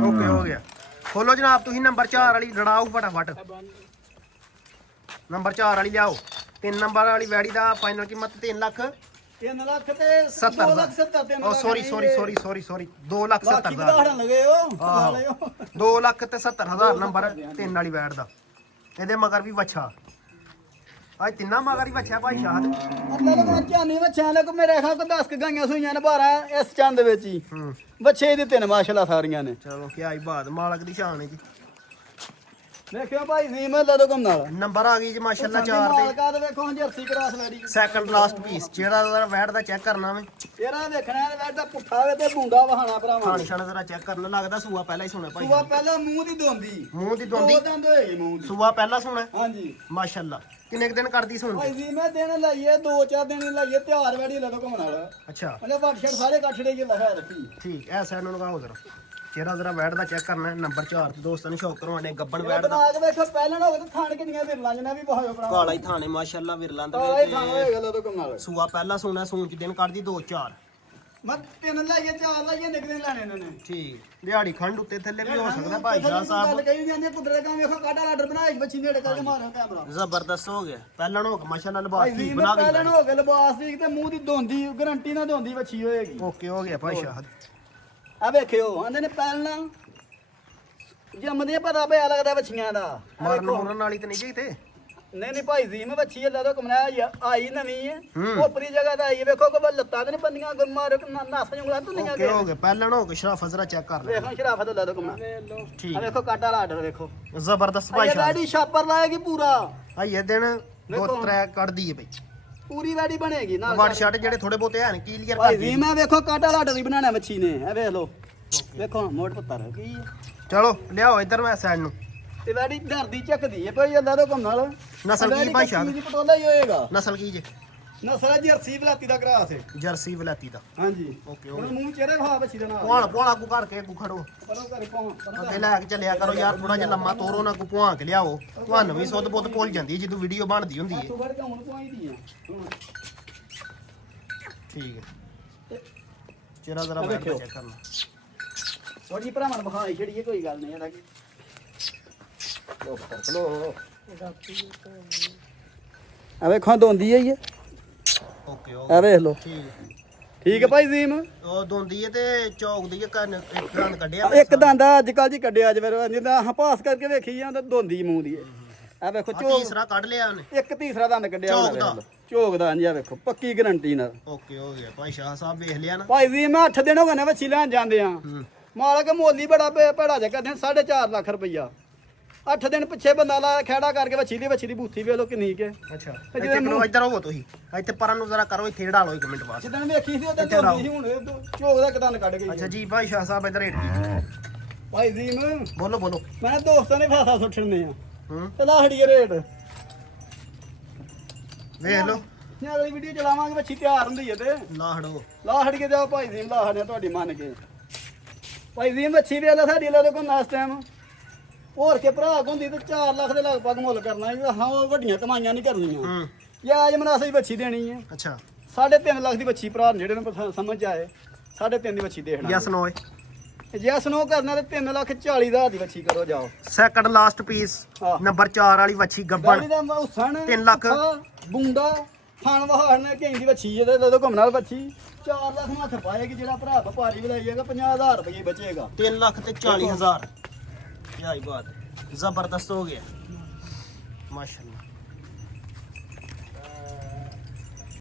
ਓਕੇ ਹੋ ਗਿਆ ਖੋਲੋ ਜਨਾਬ ਤੁਸੀਂ ਨੰਬਰ 4 ਵਾਲੀ ਲੜਾਓ ਫਟਾਫਟ ਨੰਬਰ 4 ਵਾਲੀ ਲਿਆਓ 3 ਨੰਬਰ ਵਾਲੀ ਵੈੜੀ ਦਾ ਫਾਈਨਲ ਕੀਮਤ 3 ਲੱਖ 3 ਲੱਖ ਤੇ 70 2,70,000 ਓ ਸੌਰੀ 2 ਲੱਖ 70 ਬਾਕੀ ਹਜ਼ਾਰ ਵਧਾੜਨ ਲਗੇ ਹੋ ਆਹੋ 2 ਲੱਖ ਤੇ 70 ਹਜ਼ਾਰ ਨੰਬਰ 3 ਵਾਲੀ ਵੈਟ ਦਾ ਇਹਦੇ ਮਗਰ ਵੀ ਵੱਛਾ ਅੱਜ ਤਿੰਨਾਂ ਮਗਰ ਹੀ ਬੱਚਾ ਭਾਈ ਸ਼ਾਹਦ ਅੱਲਾ ਨੇ ਚਾਨੀ ਬੱਚਿਆਂ ਨੇ ਕੋ ਮੇਰੇ ਖਾ ਕੋ 10 ਗਾਈਆਂ ਸੂਈਆਂ ਨੇ 12 ਇਸ ਚੰਦ ਵਿੱਚ ਹੀ ਹੂੰ ਬੱਚੇ ਦੇ ਤਿੰਨ ਮਾਸ਼ਾਅੱਲਾ ਸਾਰੀਆਂ ਨੇ। ਚਲੋ ਕੀ ਆਈ ਬਾਤ ਮਾਲਕ ਦੀ ਸ਼ਾਨ ਹੈ ਜੀ। ਵੇਖਿਓ ਭਾਈ ਜੀ ਮੈਂ ਲੈ ਦੋ ਕੰਮ ਨਾਲ ਨੰਬਰ ਆ ਗਈ ਜੀ ਮਾਸ਼ਾਅੱਲਾ 4 ਤੇ ਮਾਲਕਾ ਦੇ ਵੇਖੋ ਜਰਸੀ ਕਰਾਸ ਲੈੜੀ ਸੈਕੰਡ ਲਾਸਟ ਪੀਸ ਜਿਹੜਾ ਉਹਦਾ ਵੈਟ ਦਾ ਚੈੱਕ ਕਰਨਾ ਵੇ ਤੇਰਾ ਵੇਖਣਾ ਹੈ ਵੈਟ ਦਾ ਪੁੱਠਾ ਵੇ ਤੇ ਮੁੰਡਾ ਵਹਾਣਾ ਭਰਾਵਾਂ ਖਾਣ ਛਣ ਜ਼ਰਾ ਚੈੱਕ ਕਰਨ ਲੱਗਦਾ ਸੂਆ ਪਹਿਲਾਂ ਹੀ ਸੁਣਿਆ ਭਾਈ ਸੂਆ ਪਹਿਲਾਂ ਮੂੰਹ ਦੀ ਦੋਂਦੀ ਮੂੰਹ ਦੀ ਦੋ ਦੋਂਦੀ ਦੰਦ ਹੋਏਗੀ ਮੂੰਹ ਦੀ। ਸੂਆ ਪਹਿਲਾਂ ਸੁਣਾ ਹਾਂਜੀ ਮਾਸ਼ਾਅੱਲਾ ਕਿੰਨੇ ਕੁ ਦਿਨ ਕਰਦੀ ਸੁਣ ਭਾਈ ਜੀ ਮੈਂ ਦਿਨ ਲਾਈਏ 2-4 ਦਿਨ ਲਾਈਏ ਤਿਉਹਾਰ ਵੈੜੀ ਲੈ ਲੋ ਘੁੰਮਣ ਵਾਲਾ ਅੱਛਾ ਉਹਨੇ ਵੱਟ ਛੜ ਸਾਰੇ ਕੱਠੜੇ ਜੀ ਲਗਾ ਰੱਖੀ। ਠੀਕ ਐ ਸਾਈਡ ਨੂੰ ਲਗਾਓ ਜ਼ਰਾ ਚਿਹਰਾ ਜ਼ਰਾ ਵੈਟ ਦਾ ਚੈੱਕ ਕਰਨਾ ਹੈ ਨੰਬਰ 4 ਤੇ ਦੋਸਤਾਂ ਨੂੰ ਸ਼ੌਕ ਕਰਵਾਉਣੇ ਗੱਬਣ ਇਹ ਵੈਟ ਦਾ ਬਣਾ ਕੇ ਵੇਖੋ ਪਹਿਲਾਂ ਨਾ ਹੋਵੇ ਤਾਂ ਥਾਣ ਕਿੰਨੀਆਂ ਵਿਰਲਾਂ ਜਨਾ ਵੀ ਬਹਾਇਓ ਭਰਾ ਕਾਲਾ ਹੀ ਥਾਣੇ ਮਾਸ਼ਾਅੱਲਾ ਵਿਰਲਾਂ ਦਾ ਕਾਲਾ ਹੀ ਥਾਣ ਹੋਏਗਾ ਲੈ ਲੋ ਘੁੰਮਣ ਵਾਲਾ। ਸੂਆ ਪਹਿਲਾਂ ਸੁਣਾ ਸੂਚ ਦਿਨ ਕੱਢਦੀ 2-4 ਮੈਂ ਤਿੰਨ ਲਾਈਏ 4 ਲਾਈਏ ਨਿਕਲੇ ਲੈਣੇ ਇਹਨਾਂ ਨੇ। ਠੀਕ ਦਿਹਾੜੀ ਖੰਡ ਉੱਤੇ ਥੱਲੇ ਵੀ ਹੋ ਸਕਦਾ ਭਾਈ ਸ਼ਾਹ ਗੱਲ ਸਾਹਿਬ ਕਹੀ ਜਾਂਦੀ ਕੁਦਰਤ ਕੰਮ ਵੇਖੋ ਕਾਟਾ ਆਰਡਰ ਬਣਾਇਆ ਬੱਚੀ ਨੇੜੇ ਕਰਕੇ ਮਾਰਿਆ ਕੈਮਰਾ। ਜ਼ਬਰਦਸਤ ਹੋ ਗਿਆ ਪਹਿਲਾਂ ਨੂੰ ਮਾਸ਼ਾਅੱਲਾ ਲਿਬਾਸ ਭਾਈ ਠੀਕ ਜੀ ਬਣਾ ਮੈਂ ਪਹਿਲਾਂ ਕੇ ਨੂੰ ਹੋ ਗਿਆ ਲਿਬਾਸ ਦੀ ਤੇ ਮੂੰਹ ਦੀ ਦੋਂਦੀ ਗਰੰਟੀ ਨਾਲ ਦੋਂਦੀ ਬੱਚੀ ਹੋਏਗੀ। ਓਕੇ ਹੋ ਗਿਆ ਭਾਈ ਸ਼ਾਹ ਆ ਵੇਖਿਓ ਆਂਦੇ ਨੇ ਪਹਿਲਾਂ ਜੰਮਦੇ ਪਤਾ ਪਿਆ ਲੱਗਦਾ ਬੱਚੀਆਂ ਦਾ। ਆਹ ਮਾਰਨ ਵੇਖੋ। ਮੁਰਨ ਵਾਲੀ ਤੇ ਨਹੀਂ ਜੀ ਤੇ ਨਹੀਂ ਨਹੀਂ ਭਾਈ ਜੀ ਮੈਂ ਬੱਚੀ ਲੈ ਦੋ ਕਮਨਾ ਆਈ ਨਵੀਂ ਹੈ ਹੂੰ। ਉਪਰੀ ਜਗ੍ਹਾ ਤੇ ਆਈ ਹੈ। ਵੇਖੋ ਕੋ ਲੱਤਾਂ ਤੇ ਨਹੀਂ ਬੰਦੀਆਂ ਗੁਰਮਾਰ ਨਸ ਜੁਗਲਾ ਤੁੰਨੀਆਂ ਓਕੇ ਹੋ ਗਿਆ ਪਹਿਲਾਂ ਨੂੰ ਹੋ ਗਿਆ ਸ਼ਰਾਫਤ ਜ਼ਰਾ ਚੈੱਕ ਕਰ ਲੈ ਵੇਖੋ ਸ਼ਰਾਫਤ ਲੈ ਦੋ ਕਮਨਾ ਠੀਕ ਆ ਵੇਖੋ ਕਾਟਾ ਵਾਲਾ ਆਰਡਰ ਵੇਖੋ ਜ਼ਬਰਦਸਤ ਭਾਈ ਇਹ ਸ਼ਾਹ ਵੈਡੀ ਛਾਪਰ ਲਾਏਗੀ ਪੂਰਾ ਆਈਏ ਦਿਨ ਦੋ ਵੇਖੋ। ਟਰੈਕ ਕੱਢਦੀ ਹੈ ਬਈ ਪੂਰੀ ਵੈਡੀ ਬਣੇਗੀ ਨਾਲ ਵਨ ਸ਼ਾਟ ਜਿਹੜੇ ਥੋੜੇ ਬਹੁਤੇ ਹਨ ਕਲੀਅਰ ਭਾਈ ਕਰਦੀ ਜੀ ਮੈਂ ਵੇਖੋ ਕਾਟਾ ਵਾਲਾ ਆਰਡਰ ਵੀ ਬਣਾਣਾ ਮੱਛੀ ਨੇ ਇਹ ਵੇਖ ਲਓ ਵੇਖੋ ਮੋੜ ਪੁੱਤਰ ਕੀ ਹੈ। ਚਲੋ ਲਿਆਓ ਇੱਧਰ ਮੈਂ ਸਾਈਡ ਨੂੰ ਤੇ ਵੈਡੀ ਡਰਦੀ ਚੱਕਦੀ ਹੈ ਭਾਈ ਅੱਲਾ ਤੋਂ ਕੰਮ ਨਾਲ ਨਸਲ ਕੀ ਭਾਈ ਸ਼ਾਹ? ਜੀ ਪਟੋਲਾ ਹੀ ਹੋਏਗਾ ਨਸਲ ਕੀ ਜੇ ਨਸਲ ਜਰਸੀ ਬਲਾਤੀ ਦਾ ਕਰਾਸ ਹੈ ਜਰਸੀ ਵਲਾਤੀ ਦਾ ਹਾਂਜੀ ਓਕੇ ਹੁਣ ਓਕੇ ਮੂੰਹ ਚਿਹਰੇ ਖਾ ਬੱਚੀ ਦਾ ਨਾਲ ਪੁਆਣਾ ਪੁਆਣਾ ਕੋ ਕਰਕੇ ਕੋ ਖੜੋ ਪਰੋ ਕਰੀ ਪਾਉਂ ਅੱਗੇ ਲੈ ਕੇ ਚੱਲਿਆ ਕਰੋ ਯਾਰ ਥੋੜਾ ਜਿਹਾ ਲੰਮਾ ਤੋਰੋ ਨਾ ਕੋ ਪੁਆ ਕੇ ਲਿਆਓ ਤੁਹਾਨੂੰ ਵੀ ਸੁੱਧ ਪੁੱਤ ਭੁੱਲ ਜਾਂਦੀ ਹੈ ਜਦੋਂ ਵੀਡੀਓ ਬਣਦੀ ਹੁੰਦੀ ਹੈ ਤੂੰ ਫੜ ਕੇ ਹੁਣ ਪੁਆਈਦੀ ਆ ਹੁਣ ਠੀਕ ਹੈ ਚਿਹਰਾ ਜ਼ਰਾ ਬੈਠ ਕੇ ਚੈੱਕ ਕਰਨਾ ਥੋੜੀ ਭਰਾਵਾਂ ਨੂੰ ਬਖਾਈ ਛੜੀਏ ਕੋਈ ਗੱਲ ਨਹੀਂ ਇਹਦਾ ਕੀ ਲੋ ਆ ਵੇਖੋ ਦੋਂਦੀ ਹੈ ਇਹ ਓਕੇ ਆ ਓਕੇ ਵੇਖ ਲਓ ਠੀਕ ਹੈ ਠੀਕ ਹੈ ਭਾਈ ਜ਼ੀਮ ਉਹ ਦੋਂਦੀ ਹੈ ਤੇ ਚੌਕਦੀ ਹੈ ਕੰਨ ਇੱਕ ਦੰਦ ਕੱਢਿਆ ਇੱਕ ਦੰਦ ਅੱਜ ਕੱਲ ਜੀ ਕੱਢਿਆ ਅੱਜ ਫਿਰ ਜਿੱਦਾਂ ਹਾਂ ਪਾਸ ਕਰਕੇ ਵੇਖੀ ਜਾਂਦਾ ਦੋਂਦੀ ਮੂੰਹ ਦੀ ਆ ਵੇਖੋ ਝੋਕ ਤੀਸਰਾ ਕੱਢ ਲਿਆ ਉਹਨੇ ਇੱਕ ਤੀਸਰਾ ਦੰਦ ਕੱਢਿਆ ਹੋਣਾ ਝੋਕ ਦਾ। ਵੇਖ ਲਓ। ਝੋਕ ਦਾ ਹਾਂਜੀ ਆ ਵੇਖੋ ਪੱਕੀ ਗਰੰਟੀ ਨਾਲ ਓਕੇ ਹੋ ਗਿਆ ਭਾਈ ਸ਼ਾਹ ਸਾਹਿਬ ਵੇਖ ਲਿਆ ਨਾ ਭਾਈ ਜੀ ਮੈਂ 8 ਦਿਨ ਹੋ ਗਏ ਨੇ ਵੱਛੀ ਲੈਣ ਜਾਂਦੇ ਆ ਹੂੰ ਮਾਲਕ ਮੋਲੀ ਬੜਾ ਭੇੜਾ ਜਿਹਾ ਕਰਦੇ 4.5 ਲੱਖ ਰੁਪਈਆ 8 ਦਿਨ ਪਿੱਛੇ ਬੰਦਾ ਲਾ ਖੇੜਾ ਕਰਕੇ ਵੱਛੀ ਦੀ ਬੂਥੀ ਵੇਖ ਲਓ ਕਿੰਨੀ ਕੇ ਅੱਛਾ ਤੇ ਇੱਥੇ ਜਦੋਂ ਕਰੋ ਇੱਧਰ ਹੋਵੋ ਤੁਸੀਂ ਇੱਥੇ ਪਰਾਂ ਨੂੰ ਜ਼ਰਾ ਕਰੋ ਇੱਥੇ ਢਾਲੋ 1 ਮਿੰਟ ਬਾਅਦ ਜਿੱਦਣ ਵੇਖੀ ਸੀ ਉਦੋਂ ਇੱਥੇ ਲਾਓ। ਦੋਂਦੀ ਸੀ ਹੁਣ ਇਹ ਝੋਕ ਦਾ ਇੱਕ ਦੰਦ ਕੱਢ ਗਈ ਅੱਛਾ ਜੀ ਭਾਈ ਸ਼ਾਹ ਸਾਹਿਬ ਇੱਧਰ ਰੇਟ ਕੀ ਭਾਈ ਜੀ ਬੋਲੋ ਬੋਲੋ ਮੈਂ ਦੋਸਤਾਂ ਨੇ ਫਾਸਾ ਸੁੱਟਣੇ ਆ ਹੂੰ ਤੇ ਲਾਹੜੀਏ ਰੇਟ ਵੇਖ ਲਓ ਨੇ ਅਗਲੀ ਵੀਡੀਓ ਚਲਾਵਾਂਗੇ ਵੱਛੀ ਤਿਆਰ ਹੁੰਦੀ ਹੈ ਤੇ ਲਾਹੜੋ ਲਾਹੜੀਏ ਜਾਓ ਭਾਈ ਜੀ ਲਾਹੜਿਆ ਤੁਹਾਡੀ ਮੰਨ ਕੇ ਭਾਈ ਜੀ ਵੱਛੀ ਵੇਖ ਲੈ ਸਾਡੀ ਲੈ ਲੋ ਕੋਲ ਨਾਸ ਟਾਈਮ ਹੋਰ ਕੇ ਭਰਾ ਹੁੰਦੀ ਤੇ 4 ਲੱਖ ਦੇ ਲਗਭਗ ਮੁੱਲ ਕਰਨਾ ਸੀ ਹਾਂ ਉਹ ਵੱਡੀਆਂ ਕਮਾਈਆਂ ਨਹੀਂ ਕਰਨੀਆਂ ਹੂੰ ਯਾਜ ਮਨਾਸੀ ਵੱਛੀ ਦੇਣੀ ਹੈ ਅੱਛਾ 3.5 ਲੱਖ ਦੀ ਵੱਛੀ ਭਰਾ ਜਿਹੜੇ ਨੂੰ ਸਮਝ ਆਏ 3.5 ਦੀ ਵੱਛੀ ਦੇਖਣਾ ਯਸ ਨੋ ਜੇ ਸਨੋ ਕਰਨਾ ਤੇ 3,40,000 ਦੀ ਵੱਛੀ ਕਰੋ ਜਾਓ ਸੈਕੰਡ ਲਾਸਟ ਪੀਸ ਹਾਂ। ਨੰਬਰ 4 ਵਾਲੀ ਵੱਛੀ ਗੱਬਣ ਗਾੜੀ ਦਾ ਹੁਸਨ 3 ਲੱਖ। ਬੁੰਡਾ ਖਾਣ ਵਹਾੜਨੇ ਕਹਿੰਦੀ ਵੱਛੀ ਇਹਦੇ ਲੈ ਦੋ ਘੁੰਮਣ ਵਾਲੀ ਵੱਛੀ 4 ਲੱਖ ਨੂੰ ਹੱਥ ਪਾਏਗੀ ਜਿਹੜਾ ਭਰਾ ਵਪਾਰੀ ਬਲਾਈਏਗਾ 50,000 ਰੁਪਏ ਬਚੇਗਾ 3 ਲੱਖ ਤੇ 40,000 ਕੀ ਬਾਤ ਜ਼ਬਰਦਸਤ ਹੋ ਗਿਆ ਮਾਸ਼ਾਅੱਲਾ